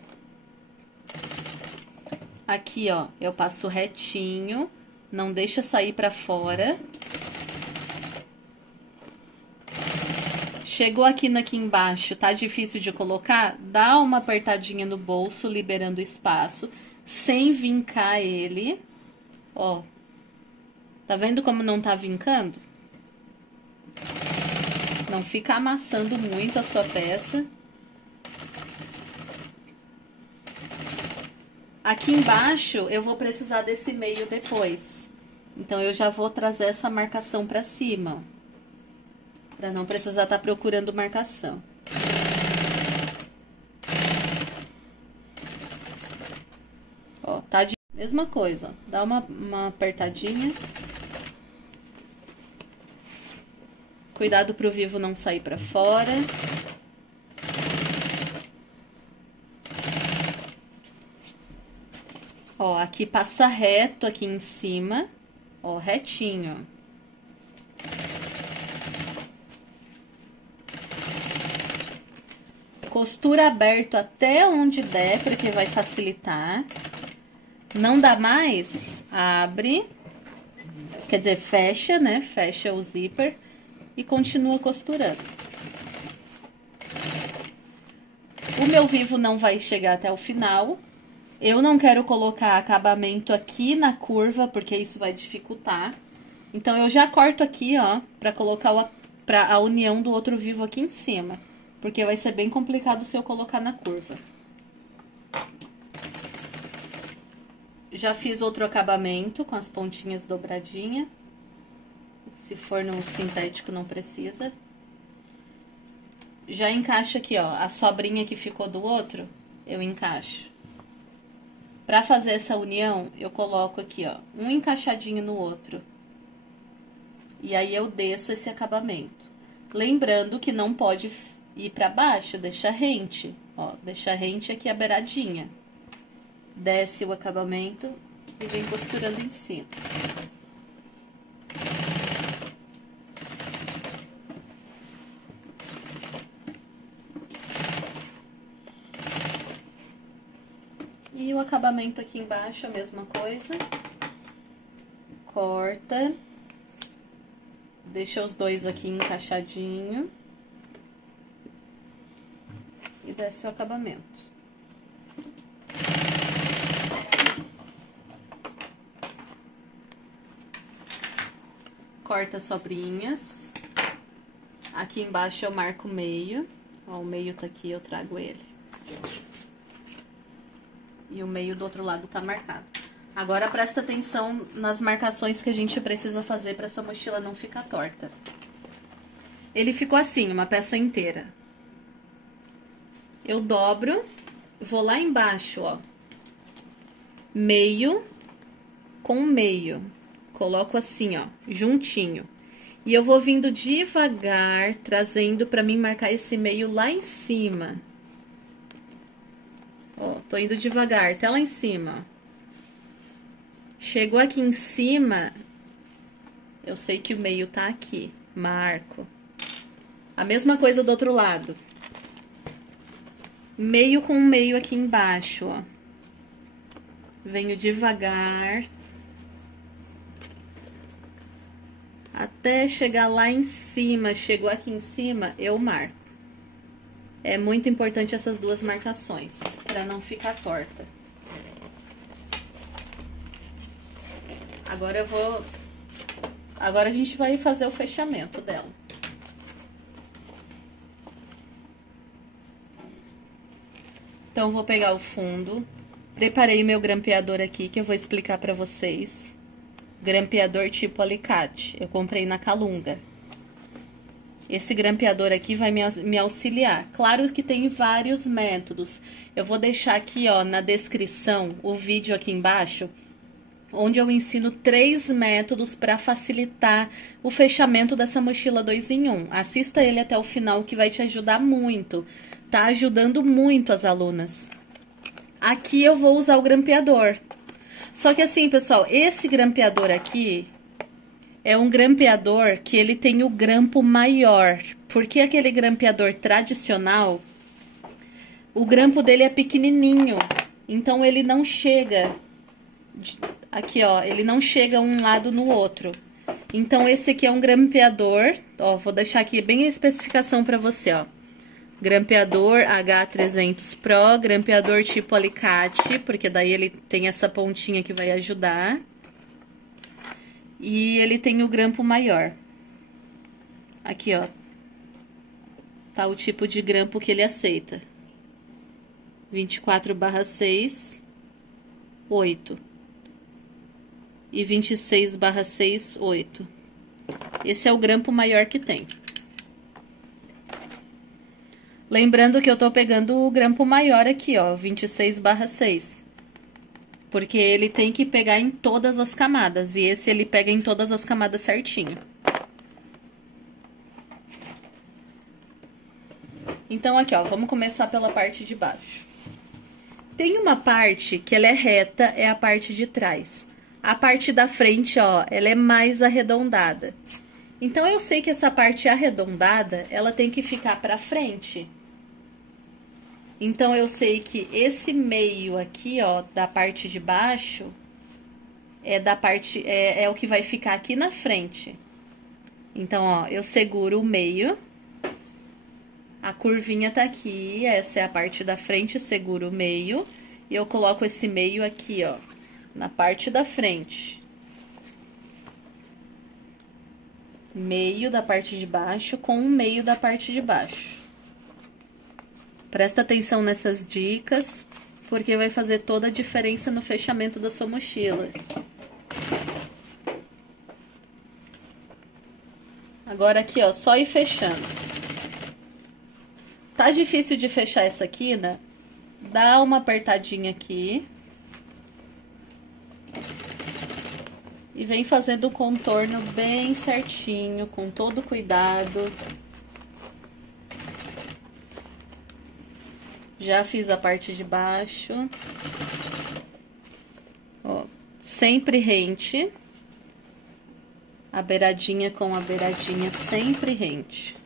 Aqui, ó, eu passo retinho, não deixa sair pra fora. Chegou aqui embaixo, tá difícil de colocar? Dá uma apertadinha no bolso, liberando espaço, sem vincar ele. Ó, tá vendo como não tá vincando? Não fica amassando muito a sua peça. Aqui embaixo, eu vou precisar desse meio depois. Então, eu já vou trazer essa marcação pra cima, ó. Pra não precisar estar procurando marcação. Ó, tá de mesma coisa, ó. Dá uma apertadinha. Cuidado pro vivo não sair pra fora. Ó, aqui passa reto aqui em cima, ó, retinho. Costura aberto até onde der, porque vai facilitar. Não dá mais, abre. Quer dizer, fecha, né? Fecha o zíper e continua costurando. O meu vivo não vai chegar até o final. Eu não quero colocar acabamento aqui na curva, porque isso vai dificultar. Então, eu já corto aqui, ó, pra colocar a união do outro vivo aqui em cima. Porque vai ser bem complicado se eu colocar na curva. Já fiz outro acabamento com as pontinhas dobradinhas. Se for no sintético, não precisa. Já encaixa aqui, ó, a sobrinha que ficou do outro, eu encaixo. Pra fazer essa união, eu coloco aqui, ó, um encaixadinho no outro. E aí, eu desço esse acabamento. Lembrando que não pode ir pra baixo, deixa rente, ó, deixa rente aqui a beiradinha. Desce o acabamento e vem costurando em cima. E o acabamento aqui embaixo, a mesma coisa. Corta. Deixa os dois aqui encaixadinho. E desce o acabamento. Corta as sobrinhas. Aqui embaixo eu marco o meio. Ó, o meio tá aqui, eu trago ele. E o meio do outro lado tá marcado. Agora, presta atenção nas marcações que a gente precisa fazer pra sua mochila não ficar torta. Ele ficou assim, uma peça inteira. Eu dobro, vou lá embaixo, ó. Meio com meio. Coloco assim, ó, juntinho. E eu vou vindo devagar, trazendo pra mim marcar esse meio lá em cima. Ó, tô indo devagar, até lá em cima. Chegou aqui em cima, eu sei que o meio tá aqui, marco. A mesma coisa do outro lado. Meio com meio aqui embaixo, ó. Venho devagar. Até chegar lá em cima. Chegou aqui em cima, eu marco. É muito importante essas duas marcações, para não ficar torta. Agora eu vou... Agora a gente vai fazer o fechamento dela. Então, eu vou pegar o fundo. Preparei meu grampeador aqui, que eu vou explicar pra vocês. Grampeador tipo alicate. Eu comprei na Calunga. Esse grampeador aqui vai me auxiliar. Claro que tem vários métodos. Eu vou deixar aqui, ó, na descrição, o vídeo aqui embaixo, onde eu ensino 3 métodos para facilitar o fechamento dessa mochila 2 em 1. Assista ele até o final, que vai te ajudar muito. Tá ajudando muito as alunas. Aqui eu vou usar o grampeador. Só que assim, pessoal, esse grampeador aqui é um grampeador que ele tem o grampo maior. Porque aquele grampeador tradicional, o grampo dele é pequenininho. Então, ele não chega... Aqui, ó, ele não chega um lado no outro. Então, esse aqui é um grampeador. Ó, vou deixar aqui bem a especificação pra você, ó. Grampeador H300 Pro, grampeador tipo alicate, porque daí ele tem essa pontinha que vai ajudar. E ele tem o grampo maior. Aqui, ó. Tá o tipo de grampo que ele aceita. 24/6, 8. E 26/6, 8. Esse é o grampo maior que tem. Lembrando que eu tô pegando o grampo maior aqui, ó, 26/6. Porque ele tem que pegar em todas as camadas. E esse ele pega em todas as camadas certinho. Então, aqui, ó, vamos começar pela parte de baixo. Tem uma parte que ela é reta, é a parte de trás. A parte da frente, ó, ela é mais arredondada. Então, eu sei que essa parte arredondada, ela tem que ficar pra frente. Então, eu sei que esse meio aqui, ó, da parte de baixo, é o que vai ficar aqui na frente. Então, ó, eu seguro o meio. A curvinha tá aqui, essa é a parte da frente, seguro o meio. E eu coloco esse meio aqui, ó, na parte da frente. Meio da parte de baixo com o meio da parte de baixo. Presta atenção nessas dicas, porque vai fazer toda a diferença no fechamento da sua mochila. Agora aqui, ó, só ir fechando. Tá difícil de fechar essa quina? Dá uma apertadinha aqui. E vem fazendo o contorno bem certinho, com todo cuidado. Já fiz a parte de baixo. Ó, sempre rente. A beiradinha com a beiradinha sempre rente.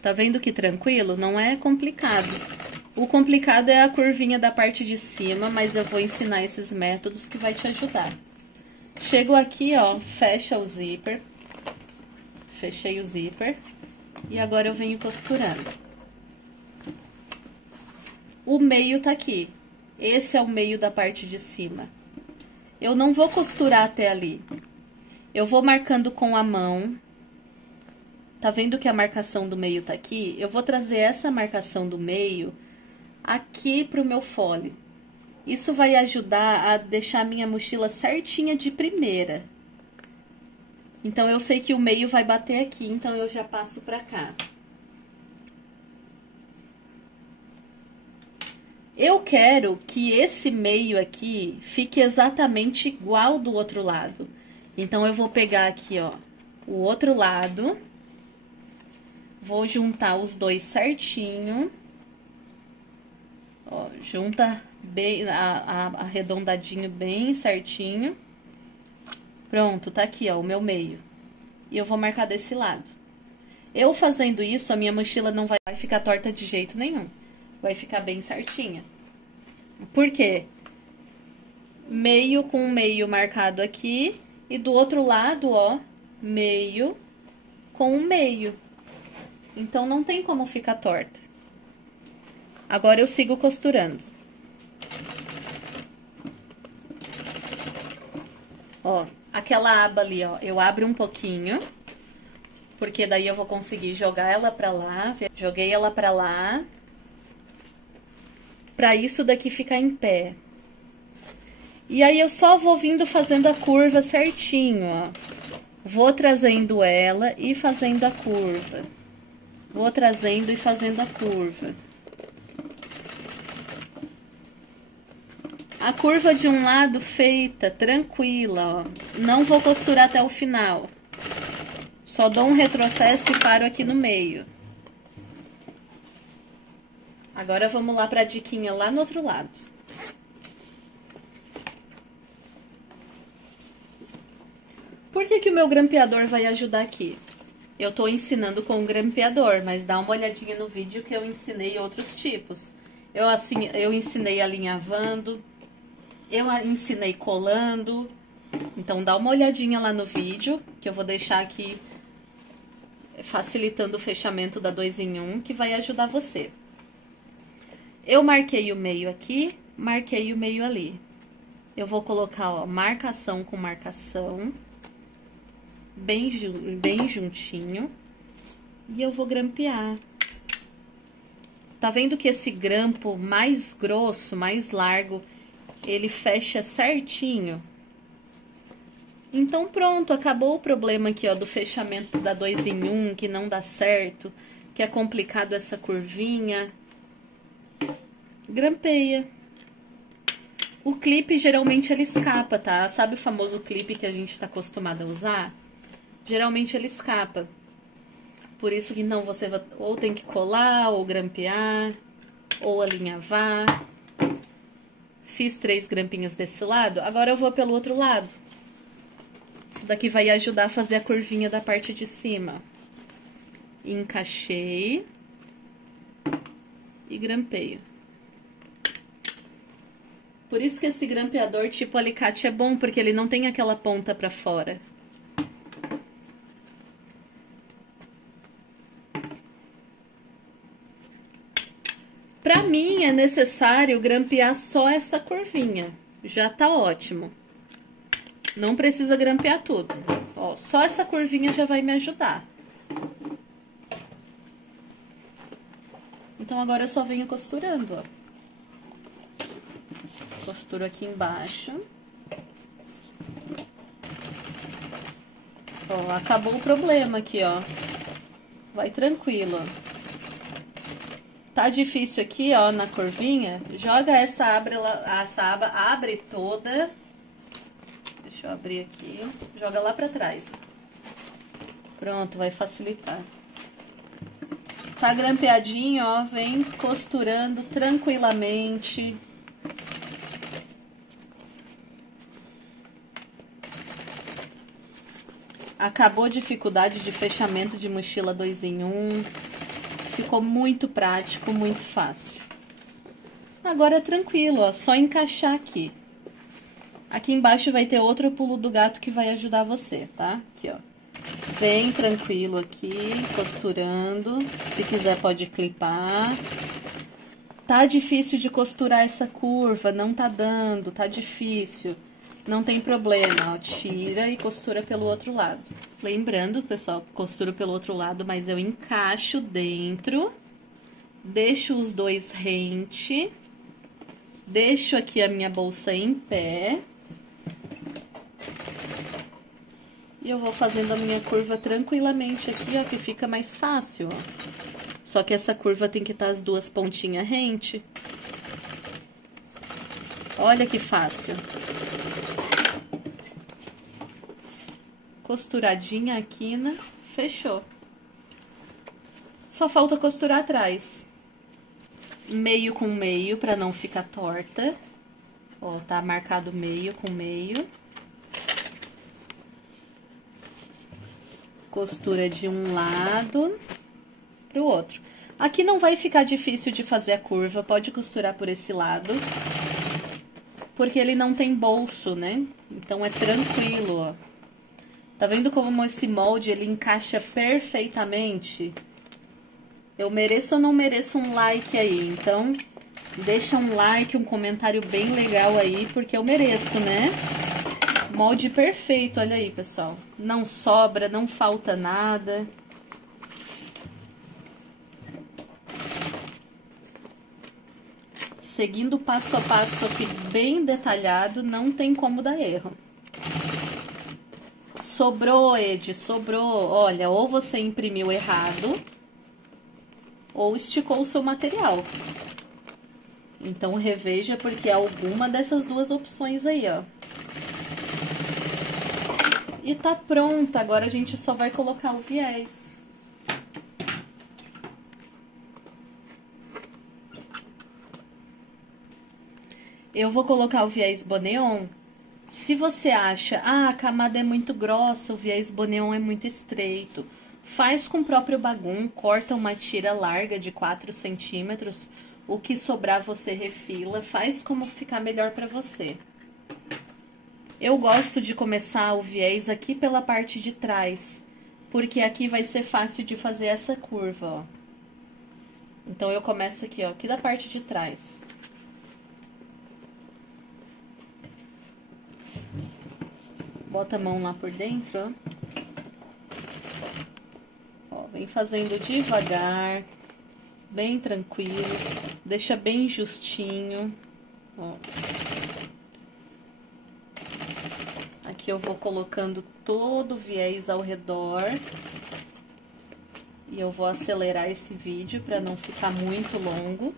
Tá vendo que tranquilo? Não é complicado. O complicado é a curvinha da parte de cima, mas eu vou ensinar esses métodos que vai te ajudar. Chego aqui, ó, fecha o zíper. Fechei o zíper. E agora eu venho costurando. O meio tá aqui. Esse é o meio da parte de cima. Eu não vou costurar até ali. Eu vou marcando com a mão. Tá vendo que a marcação do meio tá aqui? Eu vou trazer essa marcação do meio aqui pro meu fole. Isso vai ajudar a deixar a minha mochila certinha de primeira. Então, eu sei que o meio vai bater aqui, então eu já passo pra cá. Eu quero que esse meio aqui fique exatamente igual do outro lado. Então, eu vou pegar aqui, ó, o outro lado. Vou juntar os dois certinho. Ó, junta bem, arredondadinho bem certinho. Pronto, tá aqui, ó, o meu meio. E eu vou marcar desse lado. Eu fazendo isso, a minha mochila não vai ficar torta de jeito nenhum. Vai ficar bem certinha. Por quê? Meio com meio marcado aqui. E do outro lado, ó, meio com meio. Então, não tem como ficar torta. Agora, eu sigo costurando. Ó, aquela aba ali, ó, eu abro um pouquinho. Porque daí eu vou conseguir jogar ela pra lá. Joguei ela pra lá. Pra isso daqui ficar em pé. E aí, eu só vou vindo fazendo a curva certinho, ó. Vou trazendo ela e fazendo a curva. Vou trazendo e fazendo a curva. A curva de um lado feita, tranquila, ó. Não vou costurar até o final. Só dou um retrocesso e paro aqui no meio. Agora, vamos lá pra diquinha lá no outro lado. Por que o meu grampeador vai ajudar aqui? Eu tô ensinando com o grampeador, mas dá uma olhadinha no vídeo que eu ensinei outros tipos. Eu ensinei alinhavando, eu ensinei colando. Então, dá uma olhadinha lá no vídeo, que eu vou deixar aqui facilitando o fechamento da 2 em 1, que vai ajudar você. Eu marquei o meio aqui, marquei o meio ali. Eu vou colocar, ó, marcação com marcação, bem juntinho, e eu vou grampear. Tá vendo que esse grampo mais grosso, mais largo, ele fecha certinho? Então, pronto, acabou o problema aqui, ó, do fechamento da 2 em 1, que não dá certo, que é complicado essa curvinha. Grampeia. O clipe, geralmente, ele escapa, tá? Sabe o famoso clipe que a gente tá acostumado a usar? Geralmente, ele escapa. Por isso que não, você ou tem que colar, ou grampear, ou alinhavar. Fiz 3 grampinhos desse lado, agora eu vou pelo outro lado. Isso daqui vai ajudar a fazer a curvinha da parte de cima. Encaixei. E grampeio. Por isso que esse grampeador tipo alicate é bom, porque ele não tem aquela ponta pra fora. Pra mim, é necessário grampear só essa curvinha. Já tá ótimo. Não precisa grampear tudo. Ó, só essa curvinha já vai me ajudar. Então, agora eu só venho costurando, ó. Costuro aqui embaixo. Ó, acabou o problema aqui, ó. Vai tranquilo, ó. Tá difícil aqui, ó, na curvinha? Joga essa aba, abre toda. Deixa eu abrir aqui. Joga lá pra trás. Pronto, vai facilitar. Tá grampeadinho, ó, vem costurando tranquilamente. Acabou a dificuldade de fechamento de mochila 2 em 1. Ficou muito prático, muito fácil. Agora é tranquilo, ó, só encaixar aqui. Aqui embaixo vai ter outro pulo do gato que vai ajudar você, tá? Aqui, ó. Vem tranquilo aqui, costurando. Se quiser pode clipar. Tá difícil de costurar essa curva, não tá dando, tá difícil. Não tem problema, ó, tira e costura pelo outro lado. Lembrando, pessoal, costuro pelo outro lado, mas eu encaixo dentro, deixo os dois rente, deixo aqui a minha bolsa em pé. E eu vou fazendo a minha curva tranquilamente aqui, ó, que fica mais fácil, ó. Só que essa curva tem que estar as duas pontinhas rente. Olha que fácil. Costuradinha aqui, né? Fechou. Só falta costurar atrás. Meio com meio, pra não ficar torta. Ó, tá marcado meio com meio. Costura de um lado pro outro. Aqui não vai ficar difícil de fazer a curva, pode costurar por esse lado. Porque ele não tem bolso, né? Então, é tranquilo, ó. Tá vendo como esse molde, ele encaixa perfeitamente? Eu mereço ou não mereço um like aí? Então, deixa um like, um comentário bem legal aí, porque eu mereço, né? Molde perfeito, olha aí, pessoal. Não sobra, não falta nada. Seguindo passo a passo aqui bem detalhado, não tem como dar erro. Sobrou, Ed, sobrou. Olha, ou você imprimiu errado, ou esticou o seu material. Então, reveja, porque é alguma dessas duas opções aí, ó. E tá pronta, agora a gente só vai colocar o viés. Eu vou colocar o viés Boneon. Se você acha, a camada é muito grossa, o viés Boneon é muito estreito, faz com o próprio bagum, corta uma tira larga de 4 centímetros, o que sobrar você refila, faz como ficar melhor pra você. Eu gosto de começar o viés aqui pela parte de trás, porque aqui vai ser fácil de fazer essa curva, ó. Então, eu começo aqui, ó, aqui da parte de trás. Bota a mão lá por dentro, ó. Ó, vem fazendo devagar, bem tranquilo, deixa bem justinho, ó. Aqui eu vou colocando todo o viés ao redor. E eu vou acelerar esse vídeo para não ficar muito longo.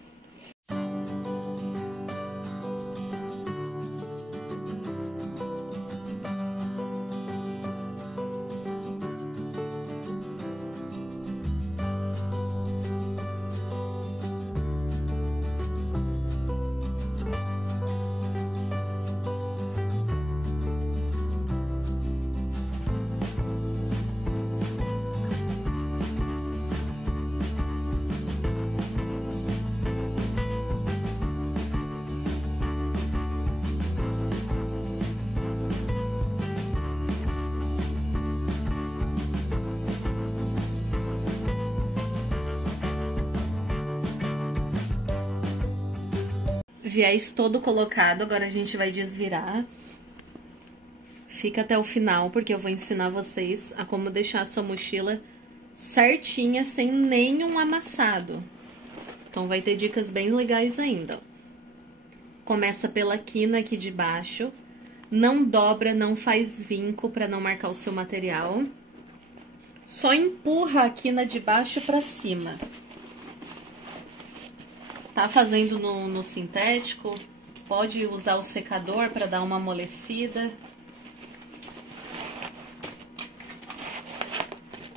Viés todo colocado, agora a gente vai desvirar. Fica até o final, porque eu vou ensinar vocês a como deixar a sua mochila certinha, sem nenhum amassado. Então, vai ter dicas bem legais ainda. Começa pela quina aqui de baixo. Não dobra, não faz vinco pra não marcar o seu material. Só empurra a quina de baixo pra cima. Tá fazendo no sintético, pode usar o secador para dar uma amolecida.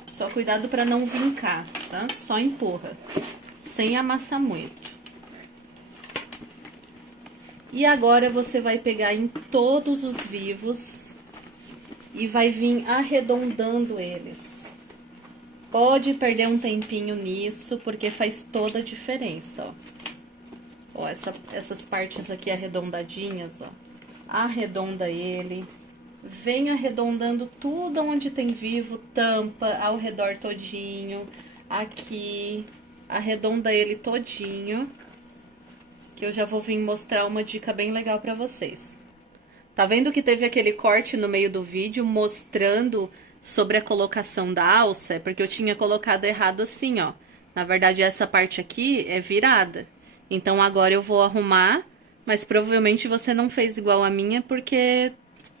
Só cuidado para não vincar, tá? Só empurra, sem amassar muito. E agora você vai pegar em todos os vivos e vai vir arredondando eles. Pode perder um tempinho nisso, porque faz toda a diferença, ó. Ó, essas partes aqui arredondadinhas, ó. Arredonda ele. Vem arredondando tudo onde tem vivo, tampa ao redor todinho. Aqui. Arredonda ele todinho. Que eu já vou vir mostrar uma dica bem legal pra vocês. Tá vendo que teve aquele corte no meio do vídeo mostrando sobre a colocação da alça? É porque eu tinha colocado errado assim, ó. Na verdade, essa parte aqui é virada. Então, agora eu vou arrumar, mas provavelmente você não fez igual a minha, porque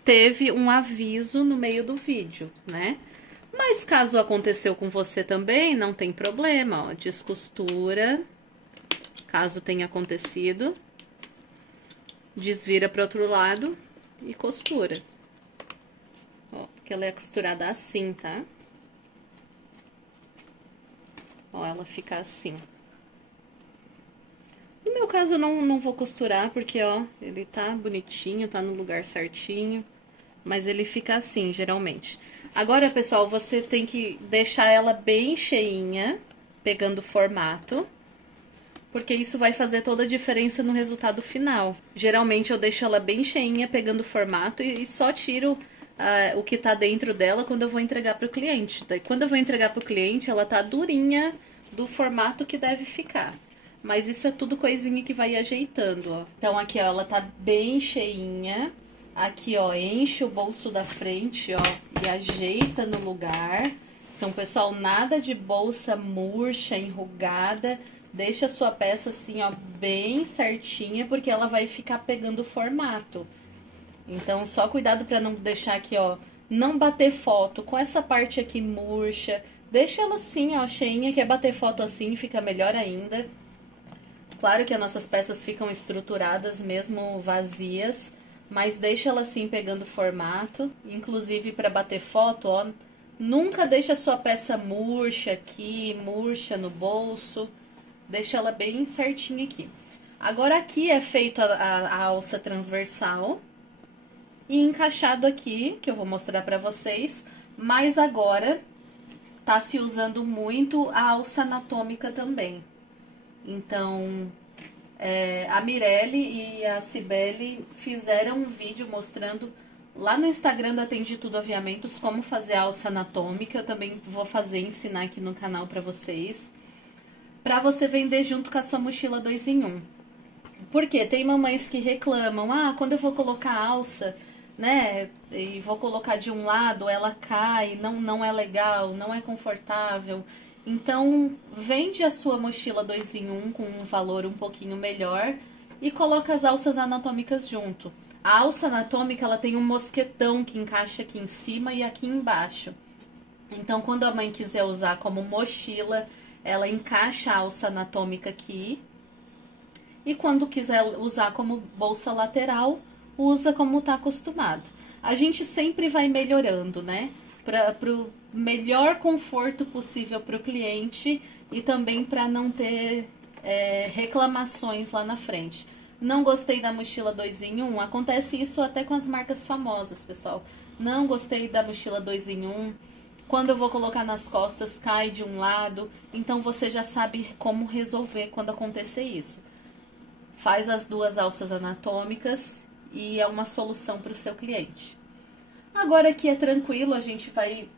teve um aviso no meio do vídeo, né? Mas caso aconteceu com você também, não tem problema, ó. Descostura, caso tenha acontecido. Desvira para outro lado e costura. Ó, porque ela é costurada assim, tá? Ó, ela fica assim. No meu caso, eu não vou costurar, porque, ó, ele tá bonitinho, tá no lugar certinho. Mas ele fica assim, geralmente. Agora, pessoal, você tem que deixar ela bem cheinha, pegando formato, porque isso vai fazer toda a diferença no resultado final. Geralmente eu deixo ela bem cheinha, pegando formato, e só tiro o que tá dentro dela quando eu vou entregar pro cliente. Daí, quando eu vou entregar pro cliente, ela tá durinha do formato que deve ficar. Mas isso é tudo coisinha que vai ajeitando, ó. Então aqui, ó, ela tá bem cheinha. Aqui, ó, enche o bolso da frente, ó, e ajeita no lugar. Então, pessoal, nada de bolsa murcha, enrugada. Deixa a sua peça assim, ó, bem certinha, porque ela vai ficar pegando formato. Então, só cuidado pra não deixar aqui, ó, não bater foto com essa parte aqui murcha. Deixa ela assim, ó, cheinha, que é bater foto assim, fica melhor ainda. Claro que as nossas peças ficam estruturadas mesmo vazias, mas deixa ela assim pegando formato. Inclusive para bater foto, ó, nunca deixa a sua peça murcha aqui, murcha no bolso. Deixa ela bem certinha aqui. Agora aqui é feito a alça transversal e encaixado aqui, que eu vou mostrar para vocês. Mas agora tá se usando muito a alça anatômica também. Então, a Mirelle e a Cibele fizeram um vídeo mostrando lá no Instagram da Atende Tudo Aviamentos como fazer a alça anatômica. Eu também vou fazer, ensinar aqui no canal pra vocês. Pra você vender junto com a sua mochila 2 em 1. Porque tem mamães que reclamam, quando eu vou colocar a alça, né, e vou colocar de um lado, ela cai, não é legal, não é confortável. Então, vende a sua mochila 2 em 1 com um valor um pouquinho melhor e coloca as alças anatômicas junto. A alça anatômica, ela tem um mosquetão que encaixa aqui em cima e aqui embaixo. Então, quando a mãe quiser usar como mochila, ela encaixa a alça anatômica aqui. E quando quiser usar como bolsa lateral, usa como tá acostumado. A gente sempre vai melhorando, né? Para o melhor conforto possível para o cliente e também para não ter reclamações lá na frente. Não gostei da mochila 2 em 1, acontece isso até com as marcas famosas, pessoal. Não gostei da mochila 2 em 1, quando eu vou colocar nas costas cai de um lado, então você já sabe como resolver quando acontecer isso. Faz as duas alças anatômicas e é uma solução para o seu cliente. Agora aqui é tranquilo, a gente vai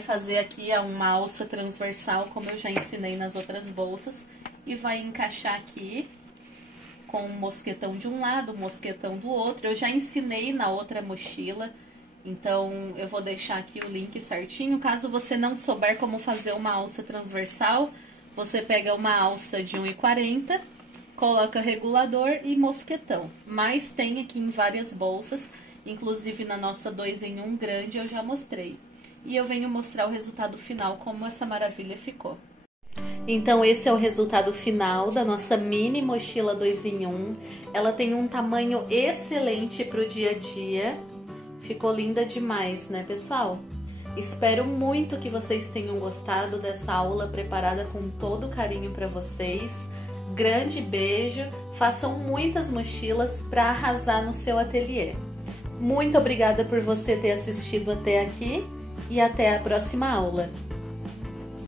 fazer aqui uma alça transversal, como eu já ensinei nas outras bolsas, e vai encaixar aqui com um mosquetão de um lado, um mosquetão do outro. Eu já ensinei na outra mochila, então eu vou deixar aqui o link certinho. Caso você não souber como fazer uma alça transversal, você pega uma alça de 1,40, coloca regulador e mosquetão. Mas tem aqui em várias bolsas, inclusive na nossa 2 em 1 grande eu já mostrei. E eu venho mostrar o resultado final, como essa maravilha ficou. Então esse é o resultado final da nossa mini mochila 2 em 1. Ela tem um tamanho excelente para o dia a dia. Ficou linda demais, né, pessoal? Espero muito que vocês tenham gostado dessa aula preparada com todo carinho para vocês. Grande beijo, façam muitas mochilas para arrasar no seu ateliê. Muito obrigada por você ter assistido até aqui e até a próxima aula.